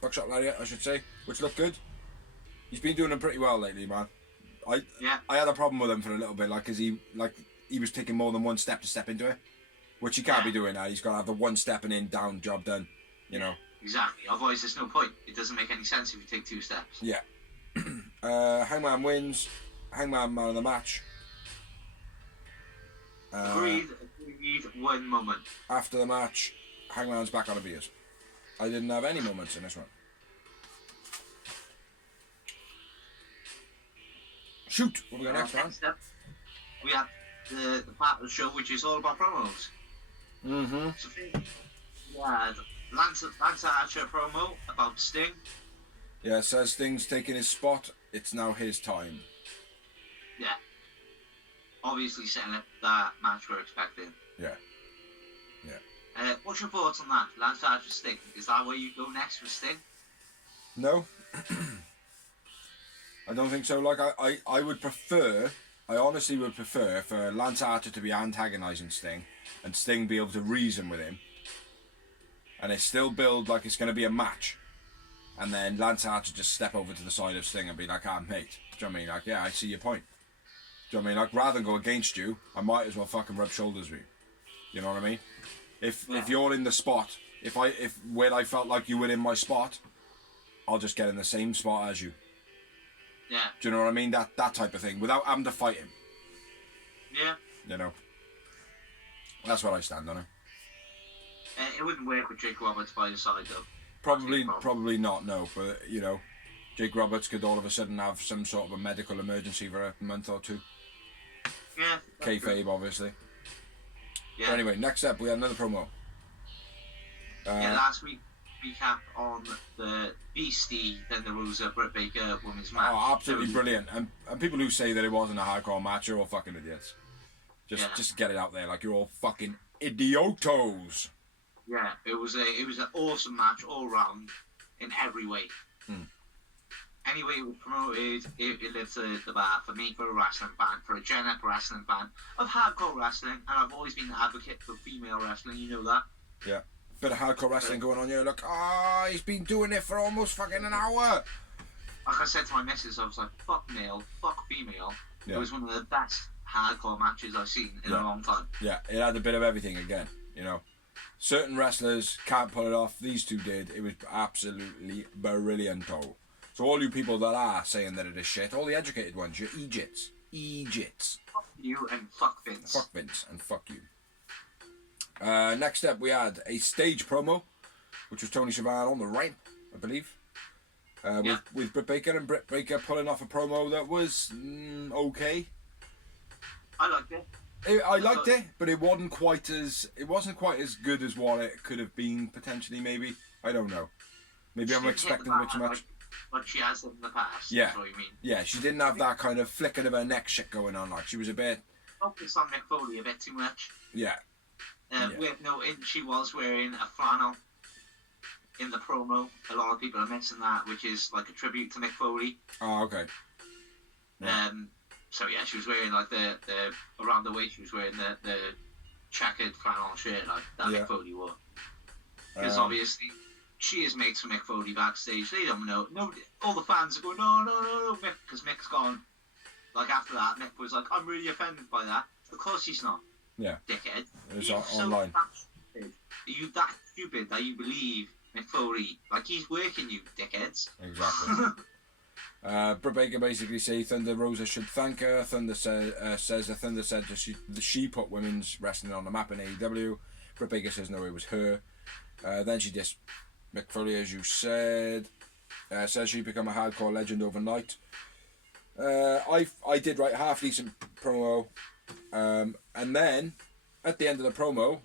Buckshot lariat, I should say, which looked good. He's been doing them pretty well lately, man. I had a problem with him for a little bit, like, cause he was taking more than one step to step into it, which he can't be doing now. He's got to have the one stepping in, down, job done. You know. Exactly. Otherwise, there's no point. It doesn't make any sense if you take two steps. Yeah. Hangman wins. Hangman man of the match. Agreed. One moment. After the match, Hangman's back on the beers. I didn't have any moments in this one. Shoot! What we got next, man? Next up, we have the part of the show which is all about promos. Mm-hmm. So we had Lance Archer promo about Sting. Yeah, says Sting's taking his spot. It's now his time. Yeah. Obviously setting up that match we're expecting. Yeah. What's your thoughts on that? Lance Archer Sting. Is that where you go next with Sting? No. I don't think so. Like, I would prefer, I honestly would prefer for Lance Archer to be antagonising Sting and Sting be able to reason with him. And it still build like it's going to be a match. And then Lance Archer just step over to the side of Sting and be like, mate. Do you know what I mean? Like, yeah, I see your point. Do you know what I mean? Like, rather than go against you, I might as well fucking rub shoulders with you. You know what I mean? If you're in the spot, if when I felt like you were in my spot, I'll just get in the same spot as you. Yeah. Do you know what I mean? That type of thing, without having to fight him. Yeah. You know. That's what I stand on it. It wouldn't work with Jake Roberts by your side, though. Probably not. No, but you know, Jake Roberts could all of a sudden have some sort of a medical emergency for a month or two. Yeah. Kayfabe, obviously. Yeah. But anyway, next up we had another promo. Last week recap on the Beastie, then the Rosa Britt Baker women's match. Oh, absolutely brilliant! And people who say that it wasn't a hardcore match are all fucking idiots. Just get it out there, like you're all fucking idiotos. Yeah, it was an awesome match all round in every way. Anyway, it was promoted, it lifted the bar for me, for a wrestling fan, for a Gen Up wrestling fan of hardcore wrestling, and I've always been an advocate for female wrestling, you know that. Yeah. Bit of hardcore wrestling going on here. Look, he's been doing it for almost fucking an hour. Like I said to my missus, I was like, fuck male, fuck female. Yeah. It was one of the best hardcore matches I've seen in a long time. Yeah, it had a bit of everything again, you know. Certain wrestlers can't pull it off. These two did. It was absolutely brilliant. So all you people that are saying that it is shit, all the educated ones, you're Egypts. Fuck you and fuck Vince. Fuck Vince and fuck you. Next up, we had a stage promo, which was Tony Schiavone on the ramp, I believe. With Britt Baker, and Britt Baker pulling off a promo that was okay. I liked it. I liked it, but it wasn't quite as good as what it could have been potentially. Maybe, I don't know. Maybe I'm expecting a bit too much. Like she has in the past. Yeah. That's what you mean. Yeah, she didn't have that kind of flicking of her neck shit going on. Like she was a bit focused on Mick Foley a bit too much. Yeah. With noting she was wearing a flannel in the promo. A lot of people are missing that, which is like a tribute to Mick Foley. Oh, okay. Yeah. So yeah, she was wearing like the around the waist. She was wearing the checkered flannel shirt like that Mick Foley wore. Because obviously she is mates with Mick Foley backstage. They don't know. Nobody. All the fans are going, no, Mick, because Mick's gone. Like after that, Mick was like, I'm really offended by that. Of course he's not. Yeah. Dickhead. It was online. Are you that stupid that you believe Mick Foley? Like he's working you, dickheads. Exactly. Britt Baker basically said Thunder Rosa should thank her. Thunder says Thunder said that she put women's wrestling on the map in AEW. Britt Baker says no, it was her. Then she dissed Mick Foley, as you said. Says she become a hardcore legend overnight. I did write a half decent promo, and then at the end of the promo,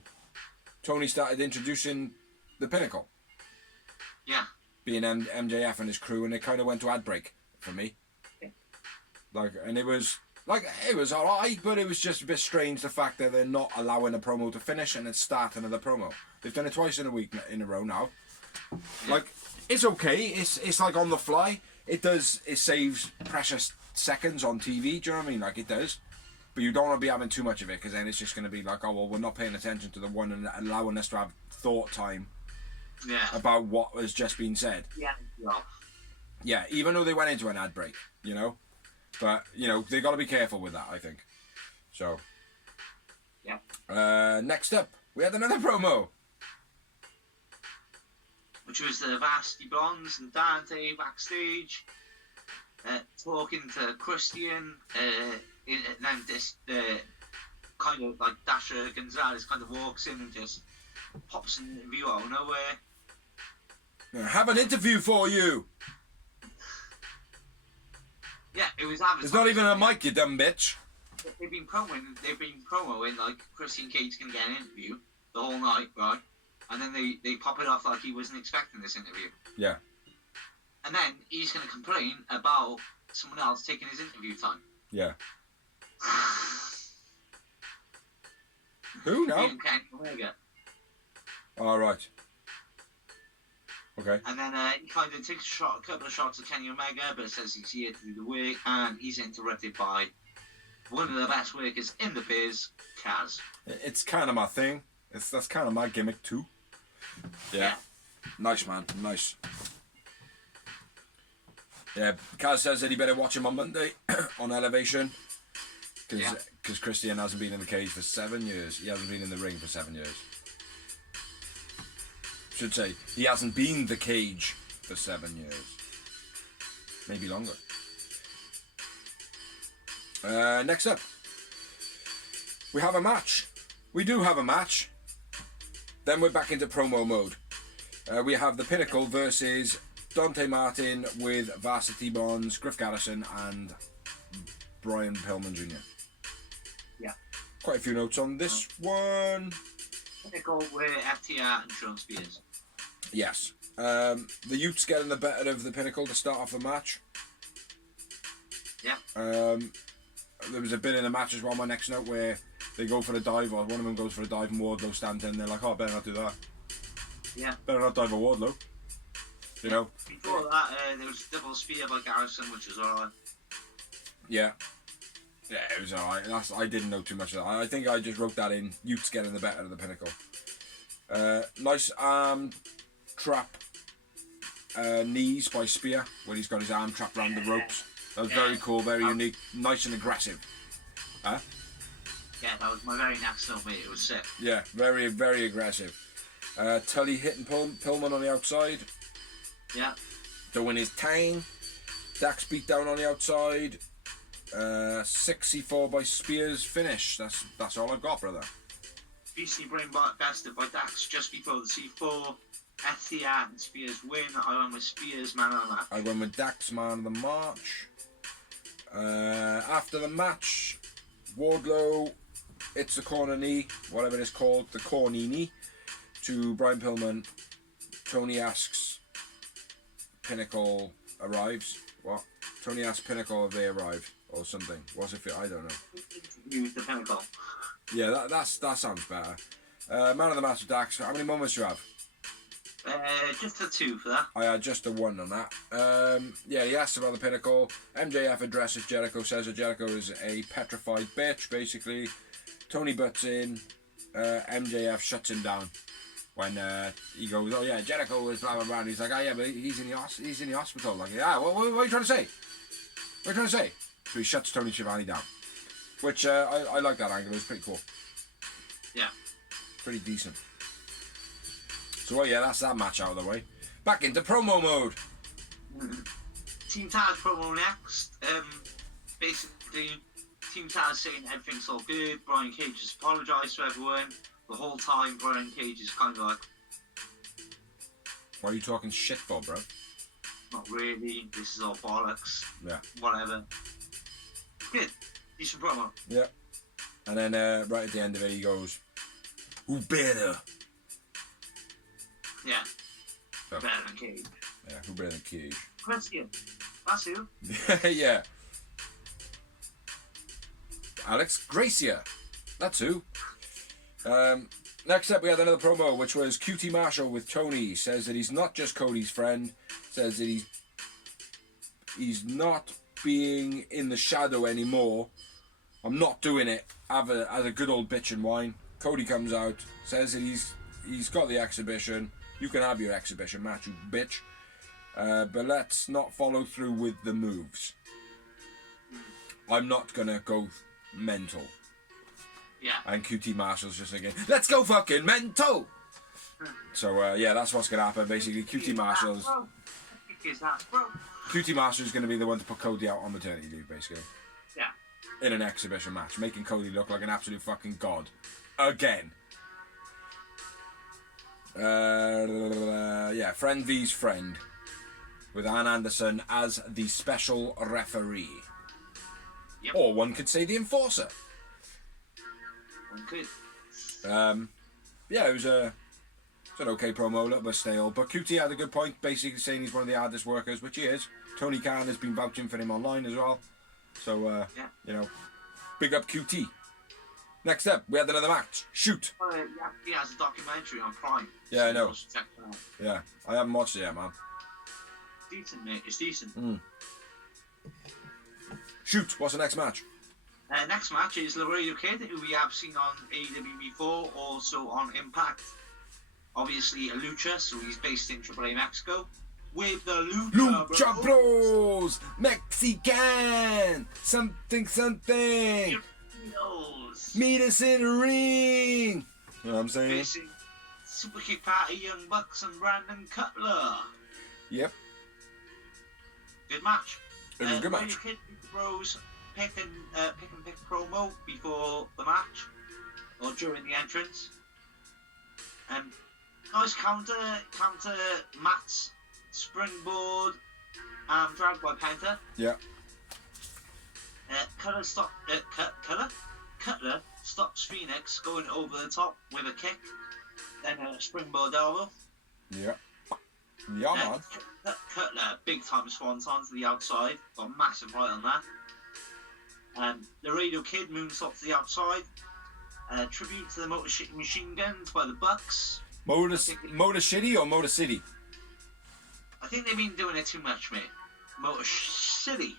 Tony started introducing the Pinnacle. Yeah. Being MJF and his crew, and it kind of went to ad break for me. Like, and it was alright, but it was just a bit strange the fact that they're not allowing a promo to finish and then start another promo. They've done it twice in a week in a row now. Like, it's okay. It's like on the fly. It saves precious seconds on TV. Do you know what I mean? Like it does. But you don't want to be having too much of it, because then it's just going to be like, oh well, we're not paying attention to the one and allowing us to have thought time. Yeah. About what has just been said. Yeah. Yeah, even though they went into an ad break, you know. But, you know, they got to be careful with that, I think. So. Yeah. Next up, we had another promo. Which was the Varsity Blondes and Dante backstage, talking to Christian, and then this kind of like Dasher Gonzalez kind of walks in and just pops in the interview out of nowhere. I have an interview for you. Yeah, it was advertised. There's not even a mic, you dumb bitch. They've been promoing like Christian Cage can get an interview the whole night, right? And then they pop it off like he wasn't expecting this interview. Yeah. And then he's going to complain about someone else taking his interview time. Yeah. Who now? Kenny Omega. All right. Okay. And then he kind of takes a couple of shots at Kenny Omega, but says he's here to do the work, and he's interrupted by one of the best workers in the biz, Kaz. It's kind of my thing. That's kind of my gimmick too. Yeah. Nice, man. Nice. Yeah, Kaz says that he better watch him on Monday on Elevation. Because Christian hasn't been in the cage for 7 years. He hasn't been in the ring for 7 years. Should say, he hasn't been the cage for 7 years. Maybe longer. Next up, we have a match. We do have a match. Then we're back into promo mode. We have the Pinnacle versus Dante Martin with Varsity Bonds, Griff Garrison, and Brian Pillman Jr. Yeah. Quite a few notes on this one. Pinnacle with FTR and Sean Spears. Yes. The Utes getting the better of the Pinnacle to start off the match. Yeah. There was a bit in the match as well, my next note, where they go for the dive, or one of them goes for a dive and Wardlow stands in, and they're like, oh, better not do that. Yeah. Better not dive a Wardlow. You know? Before that, there was a double spear by Garrison, which was alright. Yeah. Yeah, it was alright. I didn't know too much of that. I think I just wrote that in. Utes getting the better of the Pinnacle. Nice arm trap knees by Spear, when he's got his arm trapped around the ropes. That was very cool, very unique, nice and aggressive. Huh? Yeah, that was my very next film, mate. It was sick. Yeah, very, very aggressive. Tully hitting Pillman on the outside. Yeah. Doing his time. Dax beat down on the outside. 64 by Spears finish. That's all I've got, brother. BC Brain bested by Dax just before the C4. FTR and Spears win. I went with Spears man of the match. I went with Dax man of the match. After the match, Wardlow hits the corner knee, whatever it is called, the corny knee, to Brian Pillman. Tony asks Pinnacle arrives. What? Tony asks Pinnacle if they arrived or something. What's it? I don't know. Use the Pinnacle. Yeah, that sounds better. Man of the match, Dax. How many moments do you have? Just a 2 for that. I had just a 1 on that. Yeah, he asks about the Pinnacle. MJF addresses Jericho, says that Jericho is a petrified bitch, basically. Tony butts in. MJF shuts him down when he goes, oh yeah, Jericho is blah blah blah. And he's like, oh yeah, but he's in the hospital. Like, yeah, what are you trying to say? What are you trying to say? So he shuts Tony Schiavone down, which I like that angle. It was pretty cool. Yeah. Pretty decent. So, well, yeah, that's that match out of the way. Back into promo mode. Team Taz promo next. Basically, Team Taz saying everything's all good. Brian Cage has apologised to everyone. The whole time, Brian Cage is kind of like, What are you talking shit for, bro? not really, this is all bollocks. Yeah. Whatever. Good. Decent promo. Yeah. And then right at the end of it, he goes, who better? Yeah. So, Better than Cage. yeah, who better than Cage? Christian. That's who. Yeah. Alex Garcia. That's who. Next up, we had another promo, which was QT Marshall with Tony. Says that he's not just Cody's friend. Says that he's not being in the shadow anymore. I'm not doing it. Have a good old bitch and wine. Cody comes out, says that he's got the exhibition. You can have your exhibition match, you bitch. But let's not follow through with the moves. I'm not gonna go mental. Yeah. And QT Marshall's just thinking, let's go fucking mental! So, yeah, that's what's gonna happen. Basically, QT Marshall's gonna be the one to put Cody out on maternity leave, basically. Yeah. In an exhibition match, making Cody look like an absolute fucking god. Again. Yeah, friend vs friend. With Ann Anderson as the special referee. Yep. Or one could say the enforcer. One could. Yeah, it was an okay promo, a little bit stale, but QT had a good point, basically saying he's one of the hardest workers, which he is. Tony Khan has been vouching for him online as well. So, Yeah. you know, big up QT. Next up, we had another match. Shoot. He has a documentary on Prime. Yeah, I know. Check that out. Yeah, I haven't watched it yet, man. Decent, mate. It's decent. Shoot, what's the next match? Next match is Laredo Kid, who we have seen on AEW before, also on Impact. Obviously a Lucha, so he's based in AAA Mexico. With the Lucha Bros! Mexican! Something! Meet us in the ring! You know what I'm saying? Facing Super Kick Party, Young Bucks, and Brandon Cutler. Yep. Good match. It was a good match. Laredo Kid Bros pick and pick promo before the match, or during the entrance. Nice counter Matt's springboard, dragged by Penta. Yeah. Cutler stops Phoenix going over the top with a kick, then a springboard elbow. Yeah. Yeah, man. Cutler, big time swanton to the outside, got a massive right on that. The Radio Kid moonsault to the outside. Tribute to the Motor Machine Guns by the Bucks. Motor City or Motor City? I think they've been doing it too much, mate. Motor City.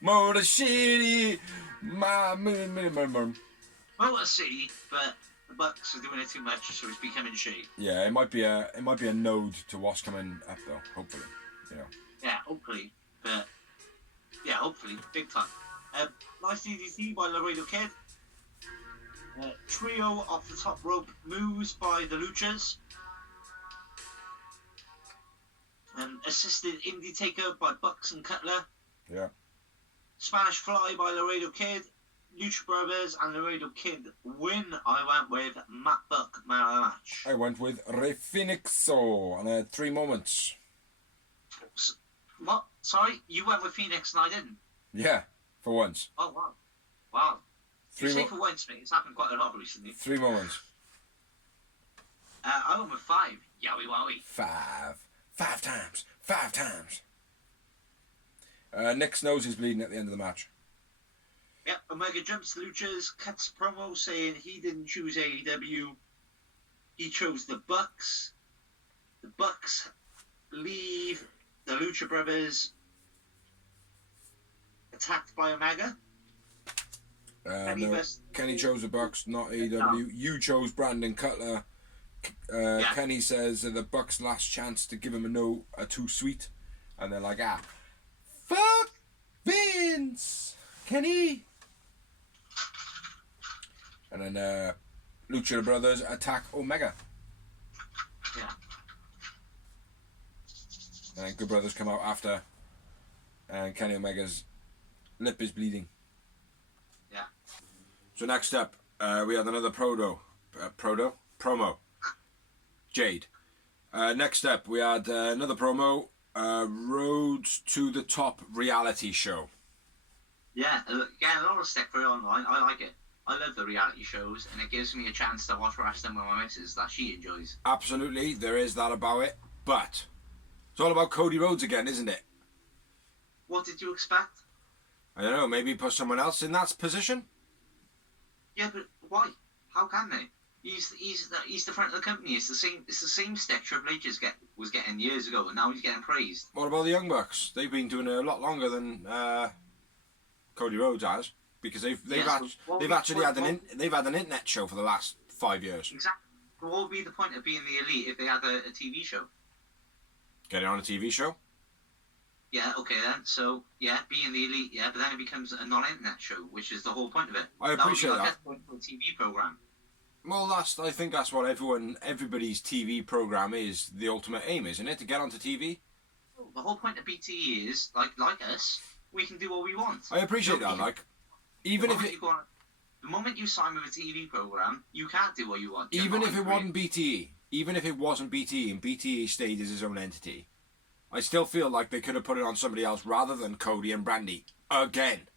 Motor City. Motor City, but the Bucks are doing it too much, so it's becoming shitty. Yeah, it might be a node to what's coming up though. Hopefully, you know. Yeah, hopefully, but yeah, hopefully, big time. Nice DDT by Laredo Kid. Trio off the top rope moves by the Luchas. Assisted Indie Taker by Bucks and Cutler. Yeah. Spanish Fly by Laredo Kid. Lucha Brothers and Laredo Kid win. I went with Matt Buck man of the match. I went with Rey Phoenixo, and I had 3 moments. What? Sorry? You went with Phoenix and I didn't? Yeah, for once. Oh, wow. Wow. You 3 say for once, mate. It's happened quite a lot recently. 3 moments. I went with 5. Yowie wowie. 5. 5 times. 5 times. Nick's nose is bleeding at the end of the match. Yep, Omega jumps the Luchas, cuts promo saying he didn't choose AEW. He chose the Bucks. The Bucks leave the Lucha Brothers attacked by Omega. No, Kenny chose the Bucks, not AEW. No. You chose Brandon Cutler. Kenny says the Bucks' last chance to give him a no are too sweet. And they're like, fuck Vince! Kenny! And then Lucha Brothers attack Omega. Yeah. And then Good Brothers come out after. And Kenny Omega's lip is bleeding. Yeah. So next up, we had another promo. Jade. Next up, we had another promo. Rhodes to the Top reality show. Yeah, again, a lot of stick for it online. I like it. I love the reality shows, and it gives me a chance to watch wrestling with my missus that she enjoys. Absolutely, there is that about it. But it's all about Cody Rhodes again, isn't it? What did you expect? I don't know, maybe put someone else in that position? Yeah, but why? How can they? He's the front of the company. It's the same stick Triple H was getting years ago, and now he's getting praised. What about the Young Bucks? They've been doing it a lot longer than Cody Rhodes has, because they've actually had an internet show for the last 5 years. Exactly. What would be the point of being the Elite if they had a TV show? Get it on a TV show? Yeah, okay then. So, yeah, being the Elite, yeah, but then it becomes a non-internet show, which is the whole point of it. I appreciate that. That would be like a TV program. Well, I think that's what everybody's TV program is. The ultimate aim, isn't it? To get onto TV. The whole point of BTE is like us, we can do what we want. I appreciate that. Like, even if it, the moment you sign with a TV program, you can't do what you want. Even if it wasn't BTE, even if it wasn't BTE, and BTE stayed as his own entity, I still feel like they could have put it on somebody else rather than Cody and Brandy again.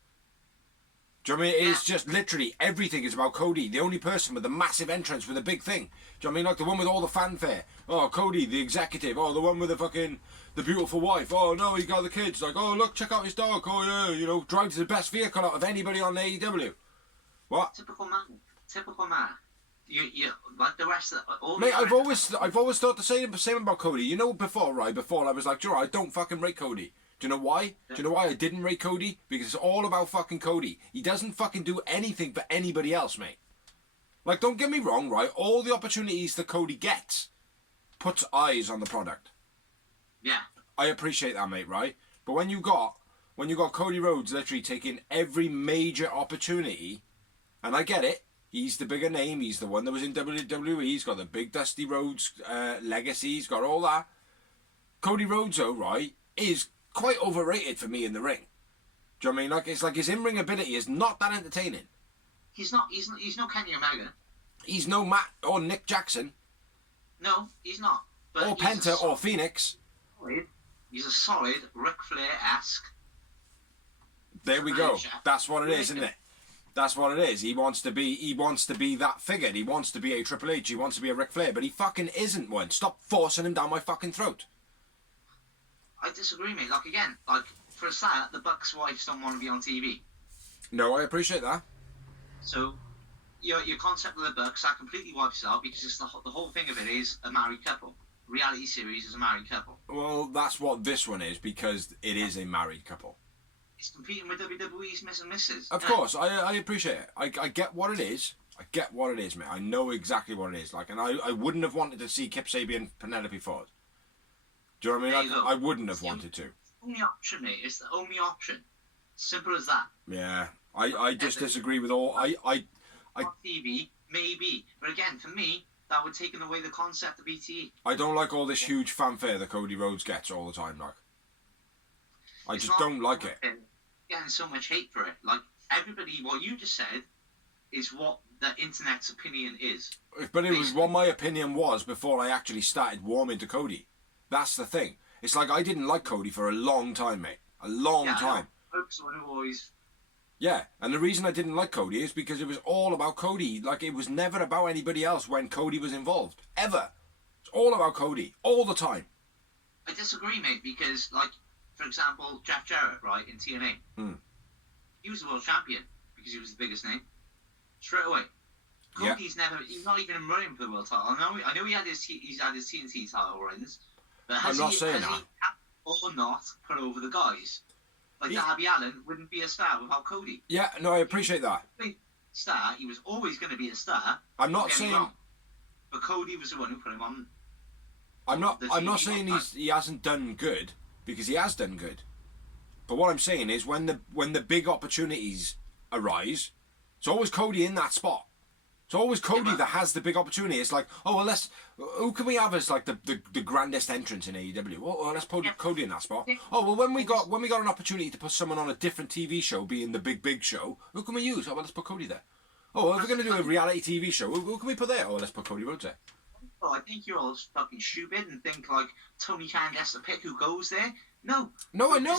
Do you know what I mean? It's just literally everything is about Cody, the only person with a massive entrance with a big thing. Do you know what I mean? Like the one with all the fanfare. Oh, Cody, the executive. Oh, the one with the beautiful wife. Oh, no, he got the kids. Like, oh, look, check out his dog. Oh, yeah, drives the best vehicle out of anybody on AEW. What? Typical man. You like the rest of all. Mate, I've always thought the same about Cody. Before I was like, I don't fucking rate Cody. Do you know why? Yeah. Do you know why I didn't rate Cody? Because it's all about fucking Cody. He doesn't fucking do anything for anybody else, mate. Like, don't get me wrong, right? All the opportunities that Cody gets puts eyes on the product. Yeah. I appreciate that, mate, right? But when you got Cody Rhodes literally taking every major opportunity, and I get it, he's the bigger name, he's the one that was in WWE, he's got the big Dusty Rhodes legacy, he's got all that. Cody Rhodes, though, right, is quite overrated for me in the ring. Do you know what I mean? Like, it's like his in-ring ability is not that entertaining. He's no Kenny Omega. He's no Matt or Nick Jackson. No, he's not. But or Penta or Phoenix. He's a solid Ric Flair-esque. There we go. That's what it is, isn't it? That's what it is. He wants to be that figure. He wants to be a Triple H. He wants to be a Ric Flair, but he fucking isn't one. Stop forcing him down my fucking throat. I disagree, mate. Like, again, for a start, the Bucks' wives don't want to be on TV. No, I appreciate that. So, your concept of the Bucks, that completely wipes it out because it's the whole thing of it is a married couple. Reality series is a married couple. Well, that's what this one is because it is a married couple. It's competing with WWE's Miss and Mrs. Of course, I appreciate it. I get what it is. I get what it is, mate. I know exactly what it is. Like, and I wouldn't have wanted to see Kip Sabian and Penelope Ford. Do you know what I mean? I wouldn't have wanted to. Only option, mate. It's the only option. Simple as that. Yeah, I just disagree with all. I On TV, maybe. But again, for me, that would take away the concept of BTE. I don't like all this huge fanfare that Cody Rhodes gets all the time, like. I It's just not don't like it. Getting so much hate for it. Like, everybody, what you just said is what the internet's opinion is. But it was what my opinion was before I actually started warming to Cody. That's the thing. It's like I didn't like Cody for a long time, mate. A long time. I was someone who always... Yeah, and the reason I didn't like Cody is because it was all about Cody. Like, it was never about anybody else when Cody was involved. Ever. It's all about Cody. All the time. I disagree, mate, because, like, for example, Jeff Jarrett, right, in TNA. He was the world champion because he was the biggest name. Straight away. Cody's never... He's not even in running for the world title. I know he had he's had his TNT title runs, but has I'm not saying that. Or not put over the guys? Like Darby Allin wouldn't be a star without Cody. Yeah, no, I appreciate that. Star, he was always going to be a star. I'm not saying... But Cody was the one who put him on. I'm not saying he hasn't done good, because he has done good. But what I'm saying is when the big opportunities arise, it's always Cody in that spot. It's always Cody that has the big opportunity. It's like, oh well, who can we have as like the grandest entrance in AEW? Oh, let's put Cody in that spot. Oh well, when we got an opportunity to put someone on a different TV show, being the big show, who can we use? Oh well, let's put Cody there. Oh, well, if we're going to do a reality TV show, who can we put there? Oh, let's put Cody Rhodes there. Oh, I think you're all fucking stupid and think like Tony Khan gets to pick who goes there. No, I know.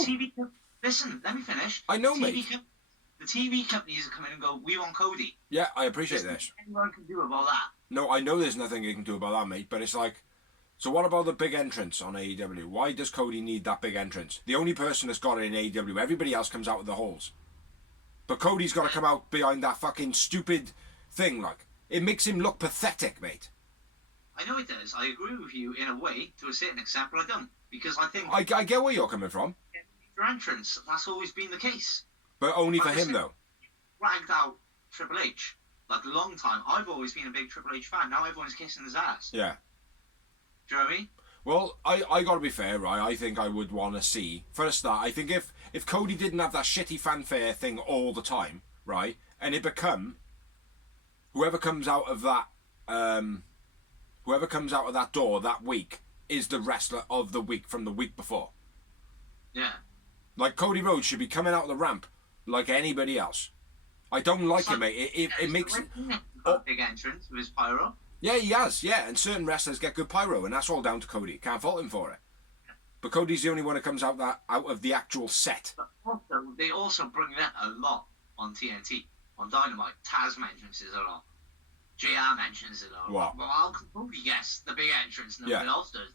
Listen, let me finish. I know, mate. The TV companies are coming and go, we want Cody. Yeah, I appreciate this. Anyone can do about that. No, I know there's nothing you can do about that, mate, but it's like, so what about the big entrance on AEW? Why does Cody need that big entrance? The only person that's got it in AEW, everybody else comes out with the holes. But Cody's got to come out behind that fucking stupid thing, like. It makes him look pathetic, mate. I know it does. I agree with you in a way, to a certain extent, but I don't. Because I think... I get where you're coming from. For entrance, that's always been the case. But only for him, though. Ragged out Triple H, like a long time. I've always been a big Triple H fan. Now everyone's kissing his ass. Yeah. Do you know what I mean? Well, I gotta be fair, right? I think I would want to see, for a start, I think if Cody didn't have that shitty fanfare thing all the time, right? And it become, whoever comes out of that door that week is the wrestler of the week from the week before. Yeah. Like, Cody Rhodes should be coming out of the ramp like anybody else. I don't like it, mate. It makes... Big entrance with his pyro. Yeah, he has, yeah. And certain wrestlers get good pyro, and that's all down to Cody. Can't fault him for it. But Cody's the only one that comes out of the actual set. But also, they also bring that a lot on TNT, on Dynamite. Taz mentions it a lot. JR mentions it a lot. What? Well, how can Cody guess the big entrance? Nobody else does.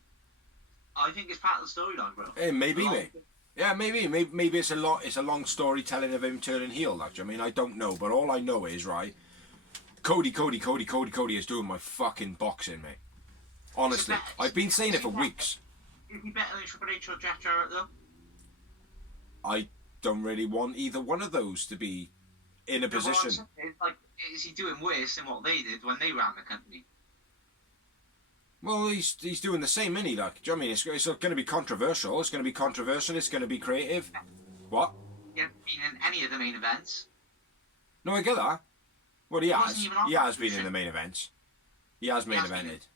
I think it's part of the storyline, bro. It may be, mate. Yeah, maybe it's a long story telling of him turning heel. Like, I mean, I don't know, but all I know is, right, Cody is doing my fucking boxing, mate. Honestly, I've been saying it for weeks. Is he better than Triple H or Jeff Jarrett, though? I don't really want either one of those to be in a position. Like, is he doing worse than what they did when they ran the company? Well, he's doing the same, isn't he? Like, do you know what I mean? It's going to be controversial. It's going to be controversial. It's going to be creative. What? He hasn't been in any of the main events. No, I get that. Well, he has. He has been in the the main events. He has main evented.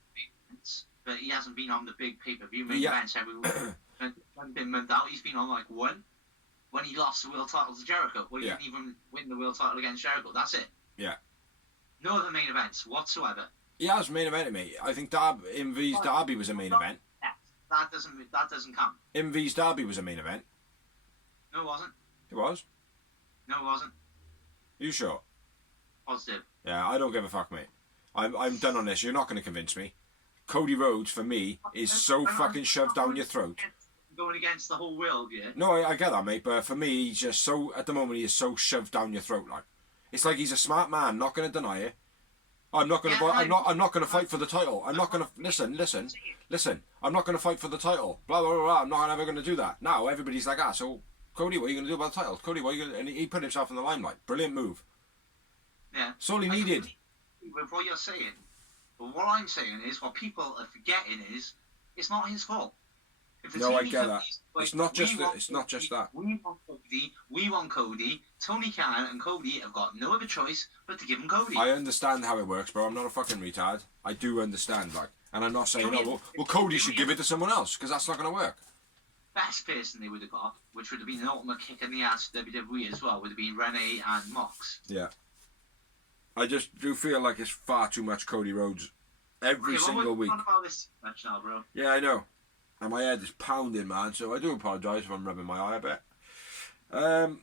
But he hasn't been on the big pay-per-view main events every week. When been moved out, he's been on like one. When he lost the world title to Jericho. Well, he didn't even win the world title against Jericho. That's it. Yeah. No other main events whatsoever. He has main evented, mate. I think MV's Derby was a main event. That doesn't count. MV's Derby was a main event. No, it wasn't. It was? No, it wasn't. You sure? Positive. Yeah, I don't give a fuck, mate. I'm done on this. You're not going to convince me. Cody Rhodes, for me, is so fucking shoved down your throat. Going against the whole world, yeah? No, I get that, mate, but for me, he's just so, at the moment, he is so shoved down your throat, like. It's like he's a smart man, not going to deny it. I'm not going to fight for the title. I'm not going to, listen. I'm not going to fight for the title. Blah, blah, blah, blah. I'm not ever going to do that. Now, everybody's like, so, Cody, what are you going to do about the title? Cody, what are you going to, and he put himself in the limelight. Brilliant move. Yeah. That's all he needed. With what you're saying, but what I'm saying is, what people are forgetting is, it's not his fault. If the No, I TV get that. companies, like, It's not just we that. want It's not just that. We want Cody. We want Cody. Tony Khan and Cody have got no other choice but to give him Cody. I understand how it works, bro. I'm not a fucking retard. I do understand, like, and I'm not saying, well, Cody should give it to someone else because that's not going to work. Best person they would have got, which would have been an ultimate kick in the ass for WWE as well, would have been Renee and Mox. Yeah. I just do feel like it's far too much Cody Rhodes every single week. What about this match now, bro? Yeah, I know. And my head is pounding, man, so I do apologise if I'm rubbing my eye a bit.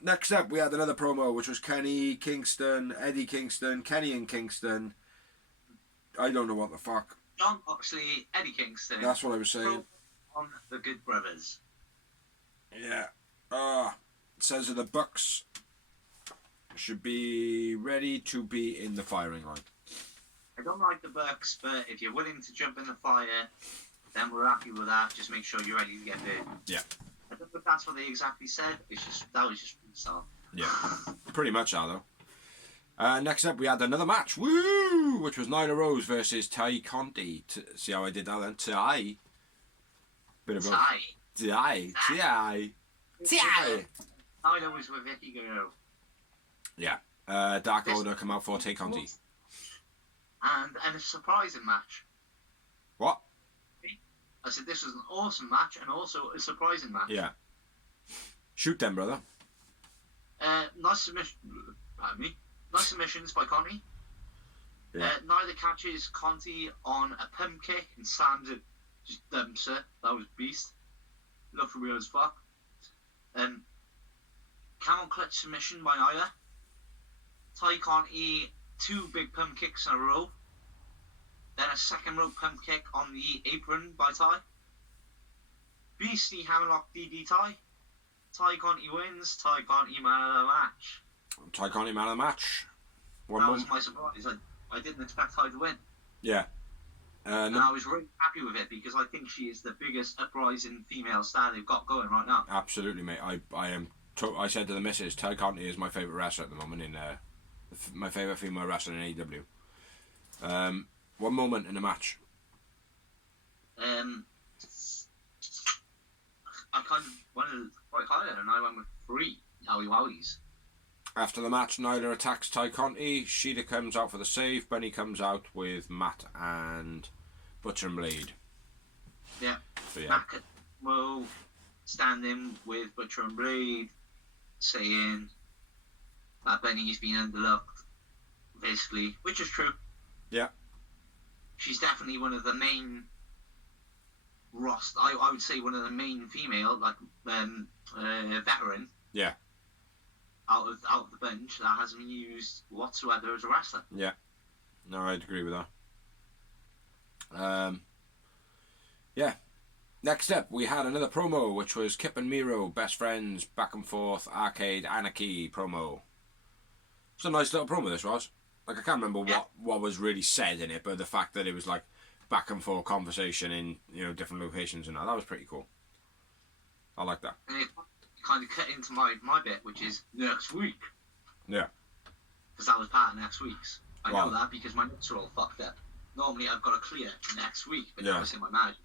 Next up, we had another promo, which was Kenny Kingston, Eddie Kingston, Kenny and Kingston. I don't know what the fuck. John Moxley, Eddie Kingston. That's what I was saying. On the Good Brothers. Yeah. Says that the Bucks should be ready to be in the firing line. I don't like the Bucks, but if you're willing to jump in the fire, then we're happy with that. Just make sure you're ready to get burned. Yeah. I don't think that's what they exactly said. That was just freestyle. Yeah. Pretty much that, though. Next up, we had another match. Woo! Which was Nyla Rose versus Ty Conti. See how I did that then? Ty. Bit of Ty. Ty. Nyla was with Vicky Guerrero. Yeah. Dark Order come out for Tay Conti. And a surprising match. What? I said this was an awesome match and also a surprising match. Yeah. Shoot them, brother. Nice submission. Pardon me. Nice submissions by Conti. Yeah. Nyla catches Conti on a pump kick and slams it. Just dumps her. That was beast. Looked real as fuck. Camel clutch submission by Nyla. Ty Conti, 2 big pump kicks in a row. Then a second rope pump kick on the apron by Ty. Beastly hammerlock DD Ty. Ty Conti wins. Ty Conti man of the match. Ty Conti man of the match. That was my surprise. I didn't expect Ty to win. Yeah. And I was really happy with it because I think she is the biggest uprising female star they've got going right now. Absolutely, mate. I am. I said to the missus, Ty Conti is my favourite wrestler at the moment in my favourite female wrestler in AEW. One moment in the match. I kind of wanted quite higher and I went with 3. Yowie wowies. After the match, Nyla attacks Ty Conti. Sheeta comes out for the save. Bunny comes out with Matt and Butcher and Blade. Yeah. So, yeah. Matt will stand in with Butcher and Blade, saying that Bunny's been underlooked, basically, which is true. Yeah. She's definitely one of the main roster. I would say one of the main female, like veteran. Yeah. Out of the bench that hasn't been used whatsoever as a wrestler. Yeah. No, I'd agree with that. Yeah. Next up, we had another promo, which was Kip and Miro, best friends, back and forth, arcade, anarchy promo. It's a nice little promo, this was. Like, I can't remember what was really said in it, but the fact that it was like back and forth conversation in, different locations and that was pretty cool. I like that. And it kind of cut into my bit, which is next week. Yeah. Because that was part of next week's. I know that because my notes are all fucked up. Normally I've got to clear next week, but now it's in my mind.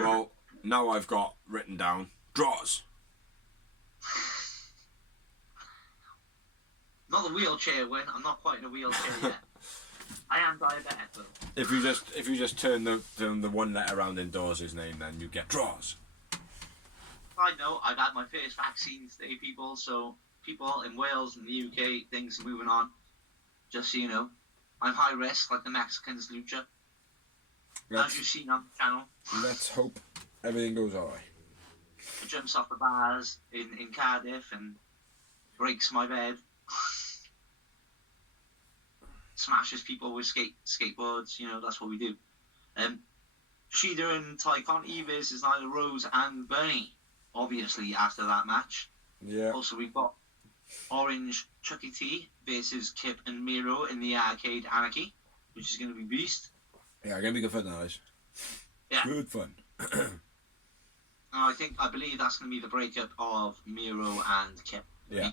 Well, now I've got written down draws. Not the wheelchair win. I'm not quite in a wheelchair yet. I am diabetic though. If you just turn the one letter around in Dawes' name, then you get draws. I know I've had my first vaccine today, people. So people in Wales and the UK, things are moving on. Just so you know, I'm high risk, like the Mexicans lucha. As you've seen on the channel. Let's hope everything goes alright. It jumps off the bars in Cardiff and breaks my bed. Smashes people with skateboards, that's what we do. Sheeta and Ty Conti versus Nyla Rose and Bernie, obviously, after that match. Yeah. Also, we've got Orange Chucky T versus Kip and Miro in the Arcade Anarchy, which is going to be beast. Yeah, going to be good fun, guys. Yeah. Good fun. I believe that's going to be the breakup of Miro and Kip. Yeah.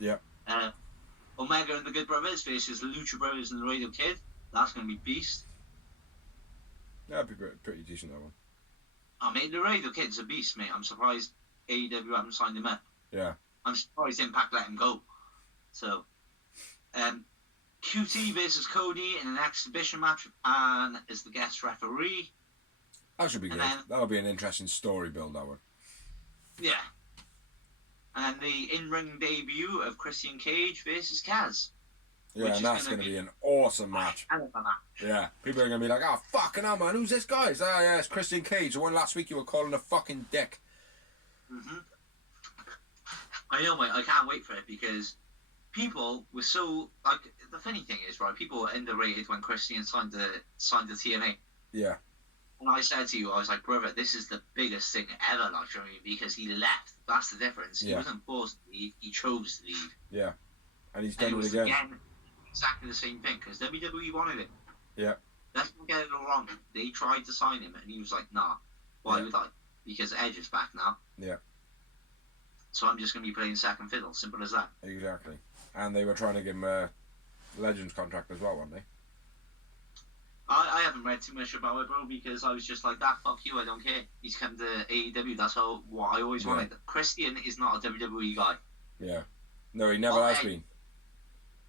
Yeah. Omega and the Good Brothers versus the Lucha Brothers and the Radio Kid. That's going to be beast. That'd be pretty decent, that one. I mean, the Laredo Kid's a beast, mate. I'm surprised AEW haven't signed him up. Yeah. I'm surprised Impact let him go. So, QT versus Cody in an exhibition match and is the guest referee. That should be good. That'll be an interesting story build, that one. Yeah. And the in-ring debut of Christian Cage versus Kaz. Yeah, and that's going to be an awesome match. Hell of a match. Yeah, people are going to be like, oh, fucking hell, man, who's this guy? Oh, yeah, it's Christian Cage, the one last week you were calling a fucking dick. Mm-hmm. I know, mate, I can't wait for it because people were so, like, the funny thing is, right, people were underrated when Christian signed the TNA. Yeah. And I said to you, I was like, brother, this is the biggest thing ever, like, you know what I mean? Because he left. That's the difference. Yeah. He wasn't forced to leave, he chose to leave. Yeah. And he's done And it it was again. Exactly the same thing, because WWE wanted him. Yeah. Let's not get it all wrong. They tried to sign him, and he was like, nah. Why would I? Because Edge is back now. Yeah. So I'm just going to be playing second fiddle. Simple as that. Exactly. And they were trying to give him a Legends contract as well, weren't they? I haven't read too much about it, bro, because I was just like, that, fuck you, I don't care. He's come to AEW, that's what I always wanted. Christian is not a WWE guy. Yeah. No, he never has been.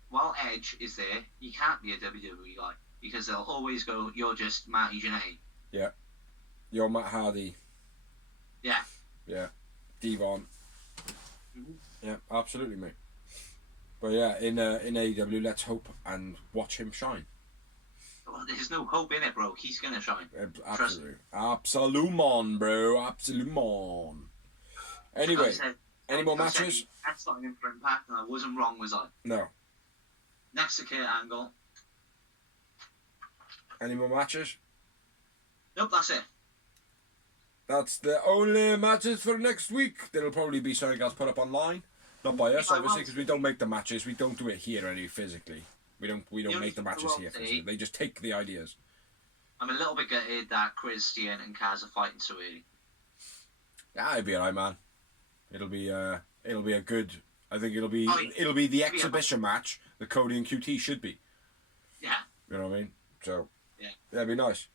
While Edge is there, he can't be a WWE guy, because they'll always go, you're just Matty Jannetty. Yeah. You're Matt Hardy. Yeah. Yeah. Devon. Mm-hmm. Yeah, absolutely, mate. But yeah, in AEW, let's hope and watch him shine. Well, there's no hope in it, bro. He's going to shine. Absolutely. Absolument, bro. Absolument. Anyway, any more matches? That's not in for Impact, and I wasn't wrong, was I? No. Next to Kurt Angle. Any more matches? Nope, that's it. That's the only matches for next week. There'll probably be something else put up online. Not by us, obviously, because we don't make the matches. We don't do it here physically. We don't make the matches here physically. They just take the ideas. I'm a little bit gutted that Christian and Kaz are fighting so early. Yeah, it'll be alright, man. It'll be a good. I think it'll be the exhibition match that Cody and QT should be. Yeah. You know what I mean? So yeah, that'd be nice.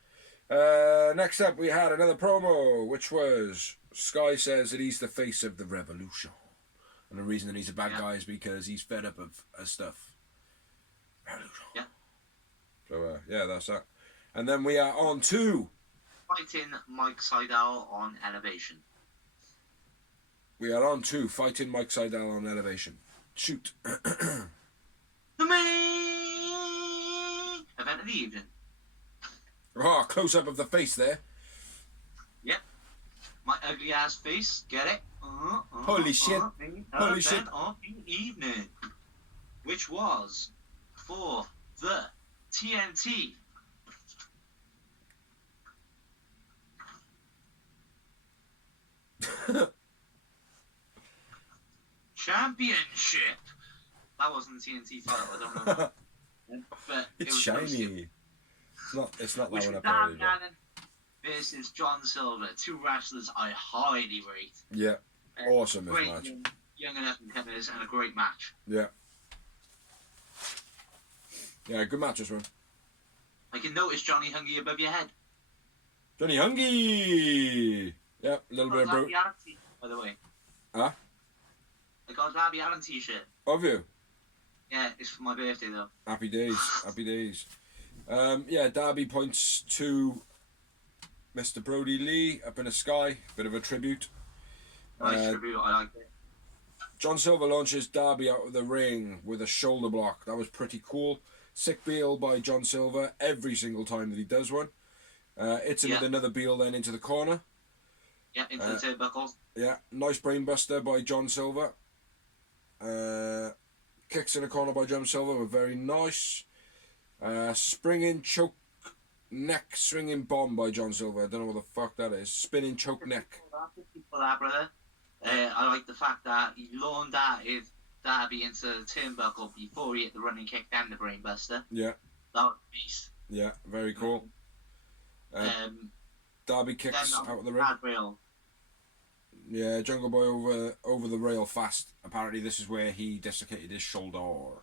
Next up, we had another promo, which was Sky says that he's the face of the revolution, and the reason that he's a bad guy is because he's fed up of stuff. Revolution. Yeah. So yeah, that's that. And then we are on to fighting Mike Seidel on Elevation. We are on to fighting Mike Seidel on Elevation. Shoot. The main event of the evening. Oh, close up of the face there. Yep. My ugly ass face. Get it? Holy shit. Holy shit. Event of the evening. Which was for the TNT Championship. That wasn't the TNT title, I don't know. But it's shiny. It's not which that one up Dan there. Gannon versus John Silver, two wrestlers I highly rate. Yeah, awesome this Great match. young and up and comers and a great match. Yeah. Yeah, good match this one. I can notice Johnny Hungy above your head. Johnny Hungy! Yeah, a little bit of Darby Allin t-shirt, by the way. Huh? I got a Darby Allin t-shirt. Of you? Yeah, it's for my birthday though. Happy days, happy days. Yeah, Darby points to Mr. Brody Lee up in the sky, bit of a tribute. Nice tribute, I like it. John Silver launches Darby out of the ring with a shoulder block. That was pretty cool. Sick Beal by John Silver every single time that he does one. Hits him with another Beal then into the corner. Yeah, into the turnbuckles. Yeah, nice brainbuster by John Silver. Kicks in the corner by John Silver were very nice. Springing choke neck swinging bomb by John Silver. I don't know what the fuck that is. Spinning choke neck. For that, brother. I like the fact that he laundered Darby into the turnbuckle before he hit the running kick and the brainbuster. Yeah. That was a beast. Yeah, very cool. Darby kicks out of the ring. Rail. Yeah, Jungle Boy over the rail fast. Apparently this is where he dislocated his shoulder.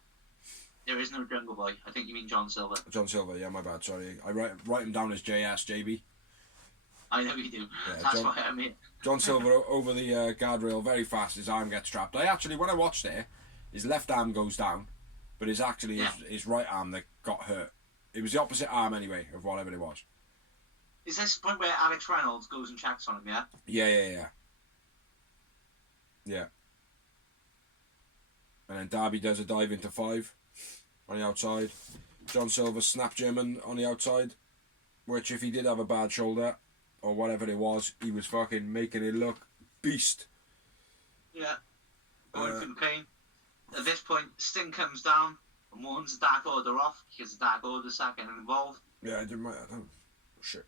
There is no Jungle Boy. I think you mean John Silver. John Silver, yeah, my bad, sorry. I write him down as JS, JB. I know you do. Yeah, That's why I mean. John Silver over the guardrail very fast. His arm gets trapped. I actually, when I watched it, his left arm goes down, but it's actually his right arm that got hurt. It was the opposite arm anyway of whatever it was. Is this the point where Alex Reynolds goes and checks on him? Yeah. Yeah. And then Darby does a dive into 5 on the outside. John Silver snap German on the outside, which if he did have a bad shoulder or whatever it was, he was fucking making it look beast. Yeah. Going through the pain. At this point, Sting comes down and warns the Dark Order off because the Dark Order start getting involved. Yeah, I didn't mind that. Oh, shit.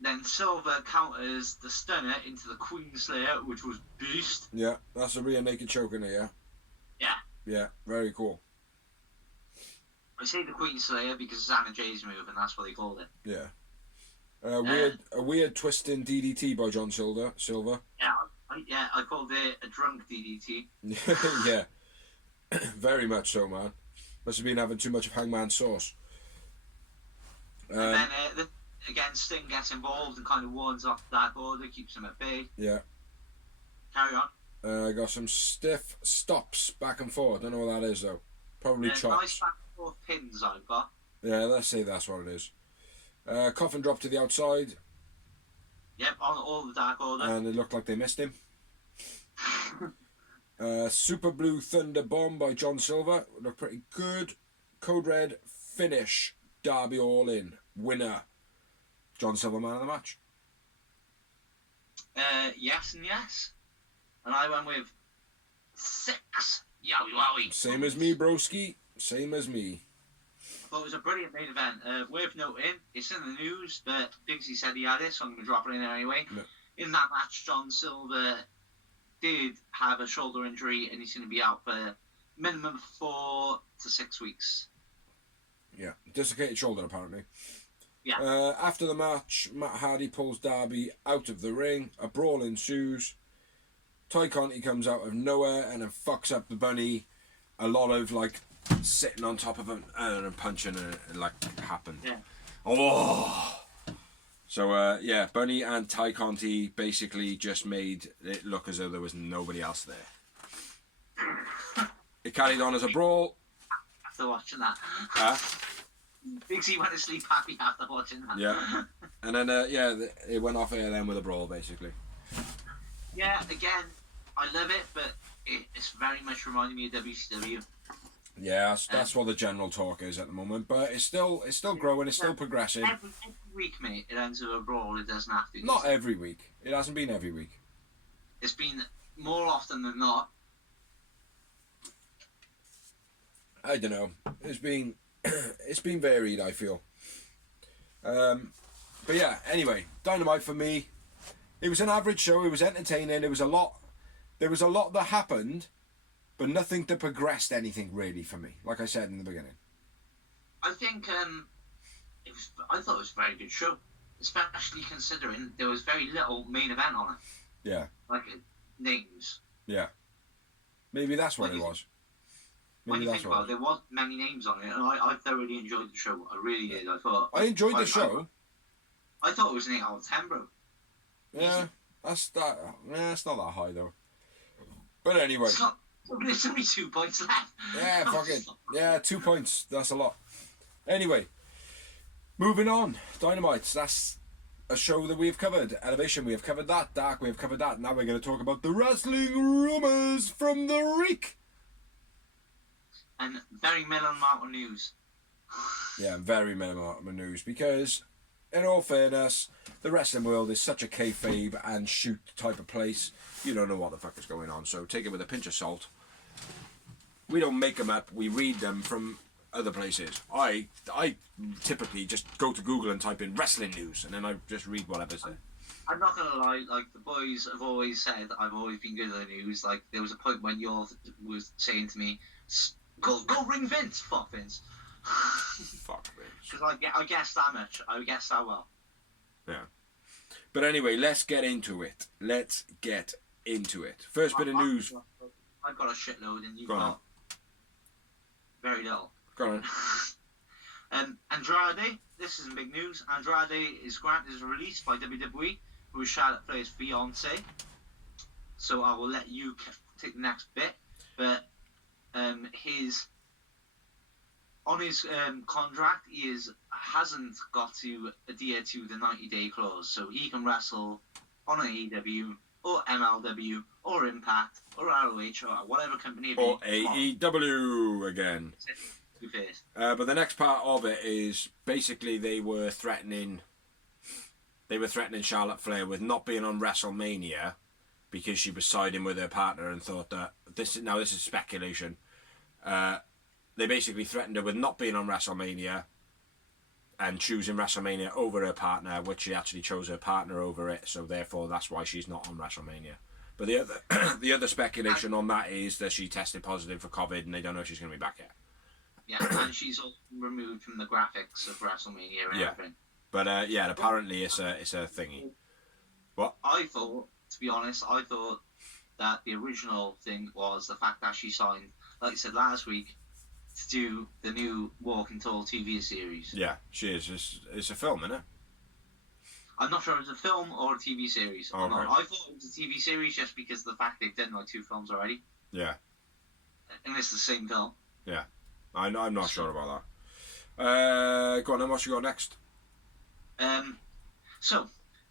Then Silver counters the Stunner into the Queen Slayer, which was beast. Yeah, that's a rear naked choke in there, yeah? Yeah. Yeah, very cool. I say the Queen Slayer because it's Anna Jay's move, and that's what they called it. Yeah. A weird twisting DDT by John Silver. Yeah, I called it a drunk DDT. Yeah. Very much so, man. Must have been having too much of Hangman sauce. And then, again, Sting gets involved and kind of warns off the Dark Order, keeps him at bay. Yeah. Carry on. Got some stiff stops back and forth. Don't know what that is, though. Probably chops. Nice back and forth pins I've got. Yeah, let's say that's what it is. Coffin drop to the outside. Yep, on all the Dark Order. And it looked like they missed him. Super Blue Thunder Bomb by John Silver. Looked pretty good. Code Red finish. Darby All In. Winner. John Silver man of the match. Yes and yes. And I went with 6. Yowie wowie. Same as me, broski. Same as me. I thought it was a brilliant main event. Worth noting, it's in the news, but Bigsy said he had it, so I'm going to drop it in there anyway. No. In that match, John Silver did have a shoulder injury, and he's going to be out for minimum 4 to 6 weeks. Yeah, dislocated shoulder apparently. Yeah. After the match, Matt Hardy pulls Darby out of the ring. A brawl ensues. Ty Conti comes out of nowhere and then fucks up the bunny. A lot of like sitting on top of him and punching and like happened. Yeah. Oh. So yeah, Bunny and Ty Conti basically just made it look as though there was nobody else there. It carried on as a brawl. After watching that. Bigsy went to sleep happy after watching that. Yeah. And then it went off air then with a brawl basically. Yeah, again, I love it, but it's very much reminding me of WCW. Yeah, that's what the general talk is at the moment, but it's still growing, it's still progressing. Every week, mate, it ends with a brawl. It doesn't have to. Not every week. It hasn't been every week. It's been more often than not. I don't know. It's been varied, I feel. But yeah, anyway, Dynamite for me, it was an average show. It was entertaining. There was a lot that happened, but nothing that progressed anything really for me. Like I said in the beginning. I think I thought it was a very good show, especially considering there was very little main event on it. Yeah. Like names. Yeah. Maybe that's what it was. When you think about it, there wasn't many names on it, and I thoroughly enjoyed the show. I really did. I enjoyed the show. I thought it was an 8 out of 10, bro. Yeah, that's not that high though. But anyway. There's only 2 points left. Yeah, fuck it. Yeah, 2 points. That's a lot. Anyway, moving on. Dynamite. That's a show that we've covered. Elevation, we have covered that. Dark, we have covered that. Now we're going to talk about the wrestling rumours from the Reek. And very minimal amount of news. Yeah, very minimal amount of news because, in all fairness, the wrestling world is such a kayfabe and shoot type of place. You don't know what the fuck is going on, so take it with a pinch of salt. We don't make them up, we read them from other places. I typically just go to Google and type in wrestling news, and then I just read whatever's there. I'm not going to lie, like, the boys have always said I've always been good at the news. Like, there was a point when you was saying to me, go ring Vince, fuck Vince. Fuck Vince. Because I guessed that much, I guessed that well. Yeah. But anyway, let's get into it. First bit of news. I've got a shitload and you've got very little. Go on. Andrade, this isn't big news. Andrade is granted his release by WWE, who is Charlotte Flair's fiance. So I will let you take the next bit. But his contract, he hasn't got to adhere to the 90-day clause, so he can wrestle on AEW or MLW or Impact or ROH or whatever company. Or AEW again. But the next part of it is basically they were threatening Charlotte Flair with not being on WrestleMania because she was siding with her partner and thought that this is speculation. They basically threatened her with not being on WrestleMania and choosing WrestleMania over her partner, which she actually chose her partner over it, so therefore that's why she's not on WrestleMania. But the other speculation on that is that she tested positive for COVID and they don't know if she's going to be back yet. Yeah, and she's all removed from the graphics of WrestleMania and everything. But apparently it's a thingy. What? To be honest, I thought that the original thing was the fact that she signed, like I said last week, to do the new Walking Tall TV series. Yeah, she is. It's a film, isn't it? I'm not sure if it's a film or a TV series. Oh, right. I thought it was a TV series just because of the fact they've done like 2 films already. Yeah. And it's the same film. Yeah. I'm not sure about that. Go on then, what you got next? So,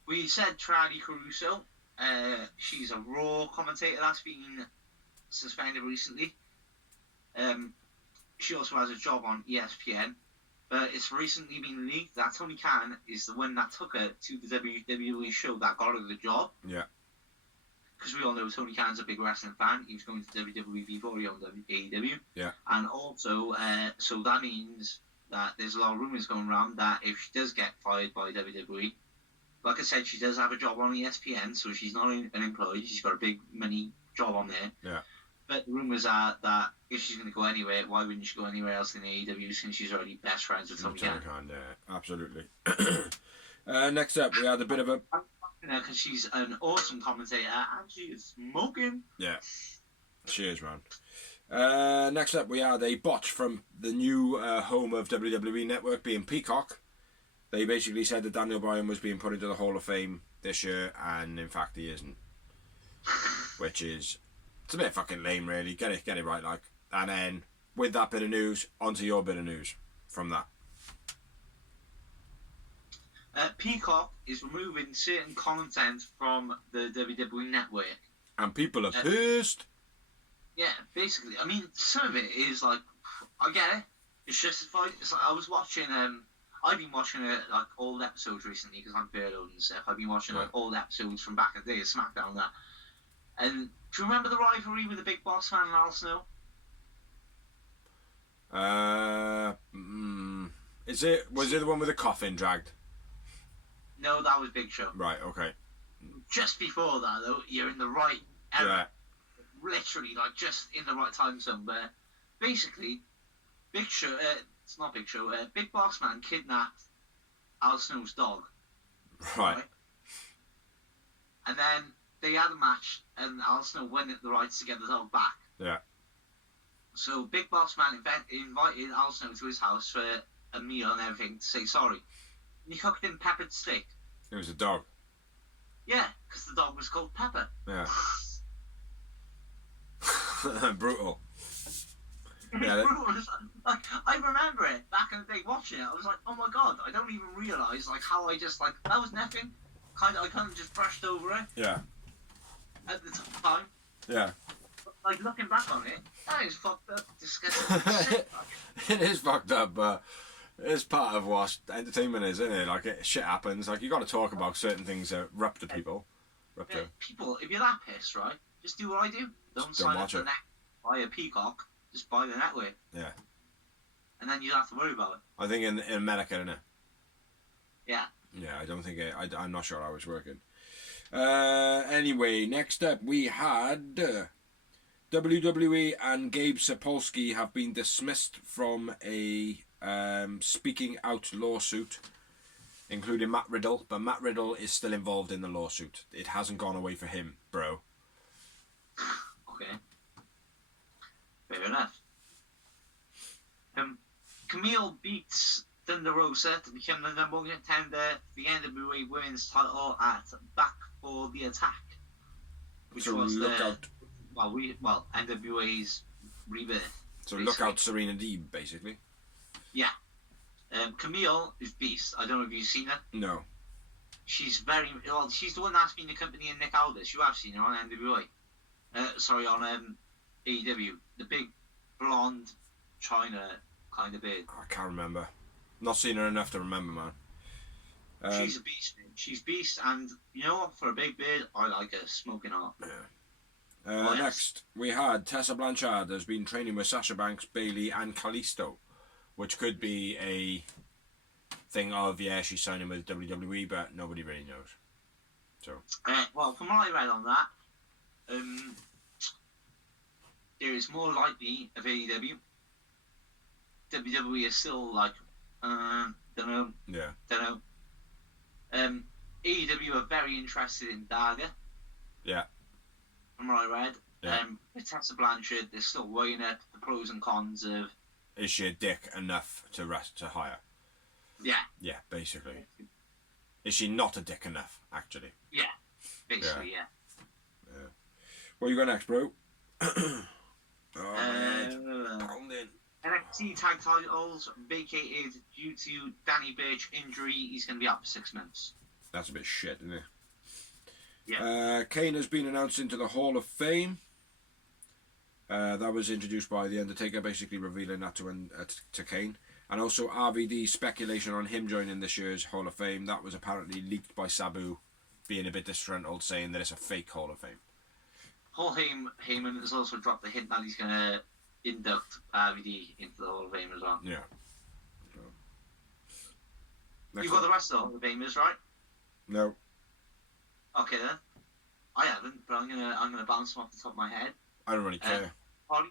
we said Tradi Caruso. She's a Raw commentator that's been suspended recently. She also has a job on ESPN. But it's recently been leaked that Tony Khan is the one that took her to the WWE show that got her the job. Yeah. Because we all know Tony Khan's a big wrestling fan. He was going to WWE before he owned AEW. Yeah. And also, so that means that there's a lot of rumours going around that if she does get fired by WWE, like I said, she does have a job on ESPN, so she's not unemployed. She's got a big money job on there. Yeah. But the rumours are that if she's going to go anywhere, why wouldn't she go anywhere else than AEW since she's already best friends with Tony Khan? Yeah, absolutely. Next up, we had a bit of a... Because she's an awesome commentator and she is smoking. Yeah, she is, man. Next up, we had a botch from the new home of WWE Network, being Peacock. They basically said that Daniel Bryan was being put into the Hall of Fame this year, and in fact he isn't. Which is... It's a bit fucking lame, really. Get it right, like. And then, with that bit of news, onto your bit of news from that. Peacock is removing certain content from the WWE Network. And people are pissed. Yeah, basically. I mean, some of it is like, I get it. It's justified. It's like, I was watching, I've been watching like old episodes recently because I'm furloughed and stuff. I've been watching like old episodes from back in the day of SmackDown and that. And do you remember the rivalry with the Big Boss Man and Al Snow? Was it the one with the coffin dragged? No, that was Big Show. Right, okay. Just before that, though, you're in the right era. Yeah. Literally, like, just in the right time zone. But basically, Big Show, it's not Big Show, Big Boss Man kidnapped Al Snow's dog. Right. And then they had a match, and Al Snow won the rights to get the dog back. Yeah. So Big Boss Man invited Al Snow to his house for a meal and everything to say sorry. And he cooked him peppered steak. It was a dog. Yeah, because the dog was called Pepper. Yeah. Brutal. Yeah, like, I remember it back in the day watching it. I was like, oh my god, I don't even realise like how I just like that was nothing. I kind of just brushed over it. Yeah. At the time. Yeah. But, like looking back on it, that is fucked up, disgusting. It is fucked up, but it's part of what entertainment is, isn't it? Like shit happens. Like you got to talk about certain things that rupture people. People, if you're that pissed, right, just do what I do. Don't sign up to the net. Buy a Peacock. Just buy the network. Yeah. And then you don't have to worry about it. I think in America, isn't it? Yeah. Yeah, I don't think I'm not sure I was working. Anyway, next up we had WWE and Gabe Sapolsky have been dismissed from a speaking out lawsuit, including Matt Riddle, but Matt Riddle is still involved in the lawsuit. It hasn't gone away for him, bro. Okay. Fair enough. Camille beats Thunder Rosa to become the number one contender for the NWA Women's title at Back for the Attack, which So was look out. NWA's rebirth. So basically. look out, Serena Deeb, basically. Yeah. Camille is beast. I don't know if you've seen her. No. She's she's the one that's been accompanying Nick Aldis. You have seen her on NWA. On AEW. The big blonde China kind of beard. I can't remember. Not seen her enough to remember, man. She's a beast, man. She's beast, and you know what? For a big beard, I like her smoking hot. Yeah. Next, we had Tessa Blanchard has been training with Sasha Banks, Bayley, and Kalisto, which could be a thing of, yeah, she's signing with WWE, but nobody really knows. So. From what I read on that, there is more likely of AEW. WWE is still like, don't know. Yeah. Don't know. AEW are very interested in Dagger. Yeah. From what I read. Yeah. With Tessa Blanchard, they're still weighing up the pros and cons of. Is she a dick enough to hire? Yeah. Yeah, basically. Is she not a dick enough, actually? Yeah. Basically, yeah. What you got next, bro? Pounding. NXT Tag Titles vacated due to Danny Burch injury. He's going to be out for 6 months. That's a bit shit, isn't it? Yeah. Kane has been announced into the Hall of Fame. That was introduced by The Undertaker, basically revealing that to Kane. And also RVD speculation on him joining this year's Hall of Fame. That was apparently leaked by Sabu, being a bit disgruntled, saying that it's a fake Hall of Fame. Paul Heyman has also dropped the hint that he's going to induct RVD into the Hall of Fame as well. Yeah. You got the rest of the Hall of Famers, right? No. Okay then. I haven't, but I'm gonna bounce them off the top of my head. I don't really care. Holly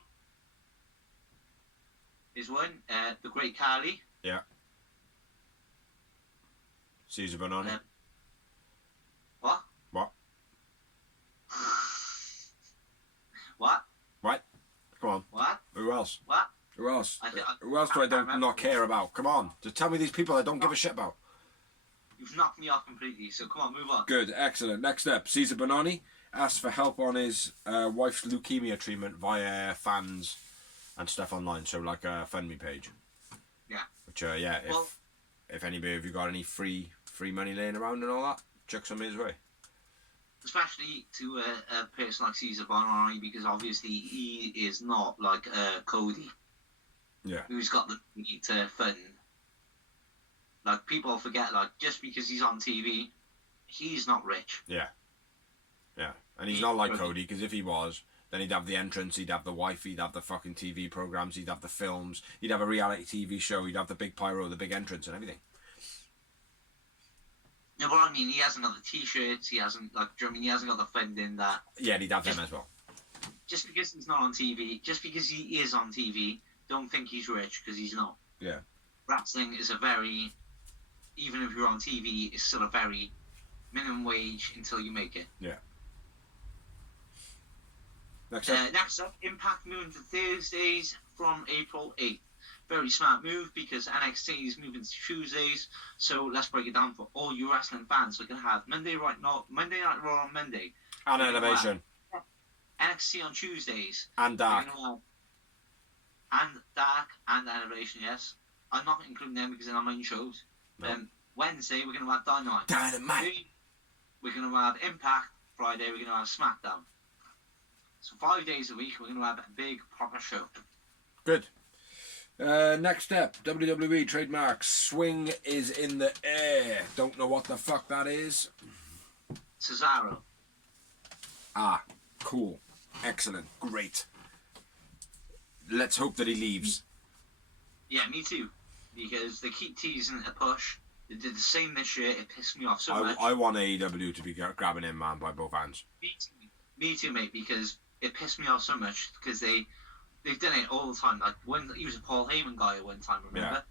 is one. The Great Khali. Yeah. Cesar Benoni. What? What? What? What? Come on. What? Who else? What? Who else? Who else I do I can't remember. not care about? Come on. Just tell me these people I don't give a shit about. You've knocked me off completely, so come on, move on. Good, excellent. Next up, Cesar Benoni asked for help on his wife's leukemia treatment via fans and stuff online, so like a FundMe page. Yeah. Which, if anybody, have you got any free money laying around and all that, chuck some his way. Especially to a person like Cesar Benoni, because obviously he is not like Cody. Yeah. Who's got the money to fund. Like, people forget, like, just because he's on TV, he's not rich. Yeah. Yeah. And he's not like Cody, because if he was, then he'd have the entrance, he'd have the wife, he'd have the fucking TV programs, he'd have the films, he'd have a reality TV show, he'd have the big pyro, the big entrance and everything. Yeah, but I mean, he hasn't got the t-shirts, he hasn't, like, do you know what I mean? He hasn't got the funding that... Yeah, he'd have them as well. Just because he's not on TV, just because he is on TV, don't think he's rich, because he's not. Yeah. Wrestling is a very... Even if you're on TV, it's still a very minimum wage until you make it. Yeah. Next up, Impact moving to Thursdays from April 8th. Very smart move because NXT is moving to Tuesdays. So let's break it down for all you wrestling fans. We can have Monday Night Raw on Monday. And Elevation. NXT on Tuesdays. And Dark. And Dark and Elevation, yes. I'm not including them because they're not main shows. No. Wednesday, we're going to have Dynamite. Dynamite. We're going to have Impact. Friday, we're going to have SmackDown. So 5 days a week, we're going to have a big, proper show. Good. Next up, WWE trademark. Swing is in the air. Don't know what the fuck that is. Cesaro. Ah, cool. Excellent. Great. Let's hope that he leaves. Yeah, me too. Because they keep teasing a push. They did the same this year. It pissed me off so much. I want AEW to be grabbing him, man, by both hands. Me too, mate. Because it pissed me off so much. Because they've done it all the time. Like when he was a Paul Heyman guy at one time. Remember?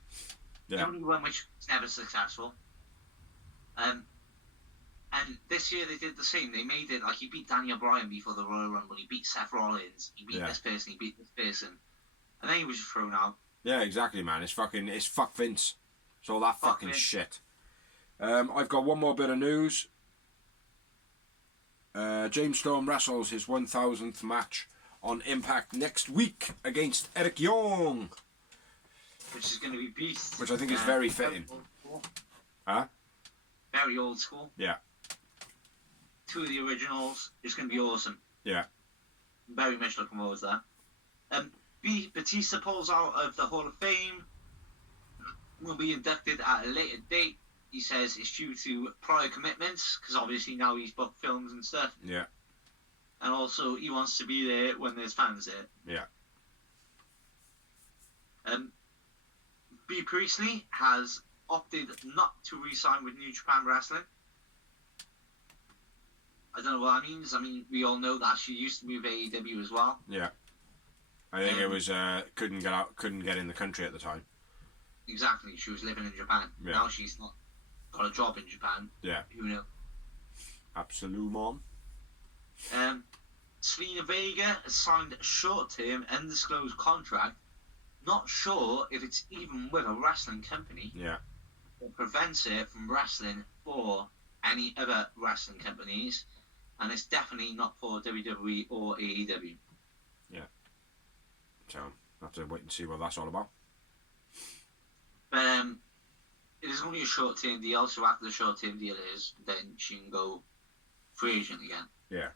Yeah. The only one which was never successful. And this year they did the same. They made it like he beat Daniel Bryan before the Royal Rumble. He beat Seth Rollins. He beat this person. He beat this person. And then he was just thrown out. Yeah, exactly, man. It's fuck Vince. So that fucking shit. I've got one more bit of news. James Storm wrestles his 1000th match on Impact next week against Eric Young. Which is going to be beast. Which I think is very fitting. Huh? Very old school. Yeah. 2 of the originals. It's going to be awesome. Yeah. Very much looking forward to that. Batista pulls out of the Hall of Fame. Will be inducted at a later date. He says it's due to prior commitments, because obviously now he's booked films and stuff. Yeah. And also he wants to be there when there's fans there. Yeah. B. Priestley has opted not to re-sign with New Japan Wrestling. I don't know what that means. I mean, we all know that she used to be with AEW as well. Yeah. I think it was couldn't get in the country at the time. Exactly. She was living in Japan. Yeah. Now she's not got a job in Japan. Yeah. Who knows? Absolument. Selena Vega has signed a short-term, undisclosed contract. Not sure if it's even with a wrestling company. Yeah. That prevents her from wrestling for any other wrestling companies, and it's definitely not for WWE or AEW. Yeah. So I'll have to wait and see what that's all about. But it is only a short-term deal, so after the short-term deal is, then she can go free agent again. Yeah.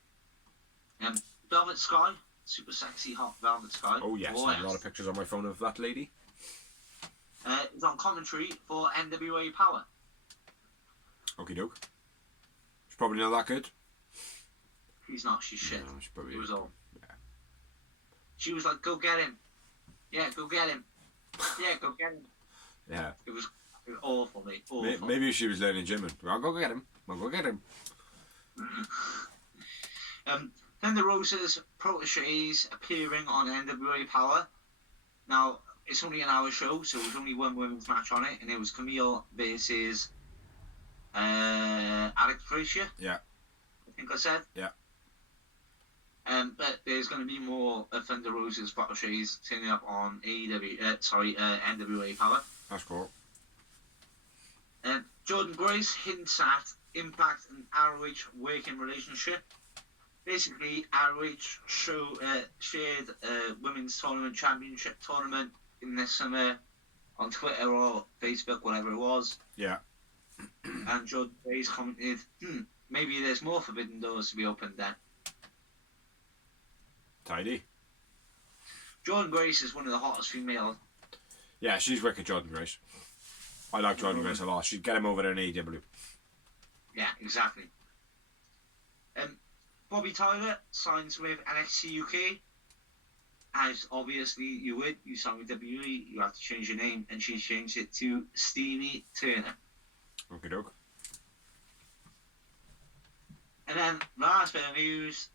Velvet Sky, super sexy, hot Velvet Sky. Oh yes, I have a lot of pictures on my phone of that lady. Is on commentary for NWA Power. Okie doke. She's probably not that good. She's not, she's shit. No, she's probably, it was all. Yeah. She was like, go get him. Yeah, go get him. Yeah, go get him. Yeah. It was awful, mate. Awful. Maybe she was learning German. I'll go get him. I'll go get him. Then the Roses proteges appearing on NWA Power. Now, it's only an hour show, so there's only one women's match on it, and it was Camille versus Alex Garcia. Yeah. I think I said. Yeah. But there's going to be more Thunder Roses proteges turning up on NWA Power. That's cool. Jordan Grace hints at Impact and ROH working relationship. Basically, ROH shared a women's tournament championship tournament in this summer on Twitter or Facebook, whatever it was. Yeah. And Jordan Grace commented, maybe there's more forbidden doors to be opened then. Tidy. Jordan Grace is one of the hottest female. Yeah, she's wicked, Jordan Grace. I like Jordan Grace a lot. She'd get him over there in AEW. Yeah, exactly. Bobby Tyler signs with NXT UK. As obviously you would, you sign with WWE, you have to change your name, and she changed it to Stevie Turner. Okie doke. And then last bit of news: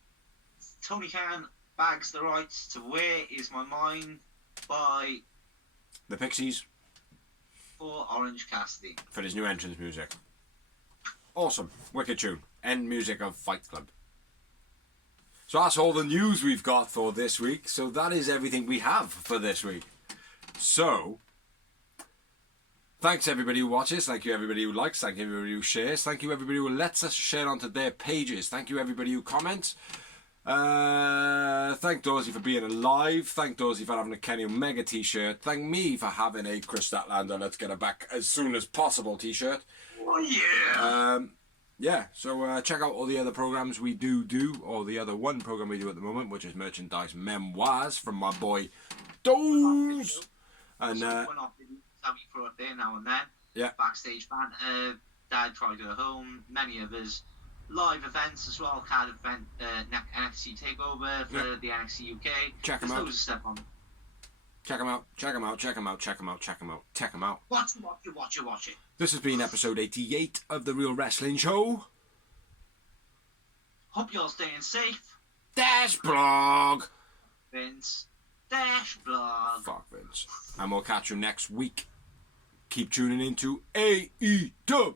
Tony Khan bags the rights to "Where Is My Mind" by The Pixies for Orange Cassidy for his new entrance music. Awesome, wicked tune. End music of Fight Club. So that's all the news we've got for this week. So that is everything we have for this week. So, thanks everybody who watches. Thank you everybody who likes. Thank you everybody who shares. Thank you everybody who lets us share onto their pages. Thank you everybody who comments. Thank Dorsey for being alive. Thank Dorsey for having a Kenny Omega t-shirt. Thank me for having a Chris Statlander Let's Get Her Back as soon as possible t-shirt. Oh yeah! Yeah, so check out all the other programs we do, or the other one program we do at the moment, which is Merchandise Memoirs from my boy Doze. And one off we throw up there now and then. Yeah. Backstage banter, Dad Tried to Go Home, many others. Live events as well, card event, NXT Takeover for the NXT UK. Check them out. There's loads of stuff on. Check them out, check them out, check them out, check them out, check them out, check them out. Watch it. This has been episode 88 of The Real Wrestling Show. Hope you're staying safe. Dash blog. Vince. Dash blog. Fuck Vince. And we'll catch you next week. Keep tuning into AEW.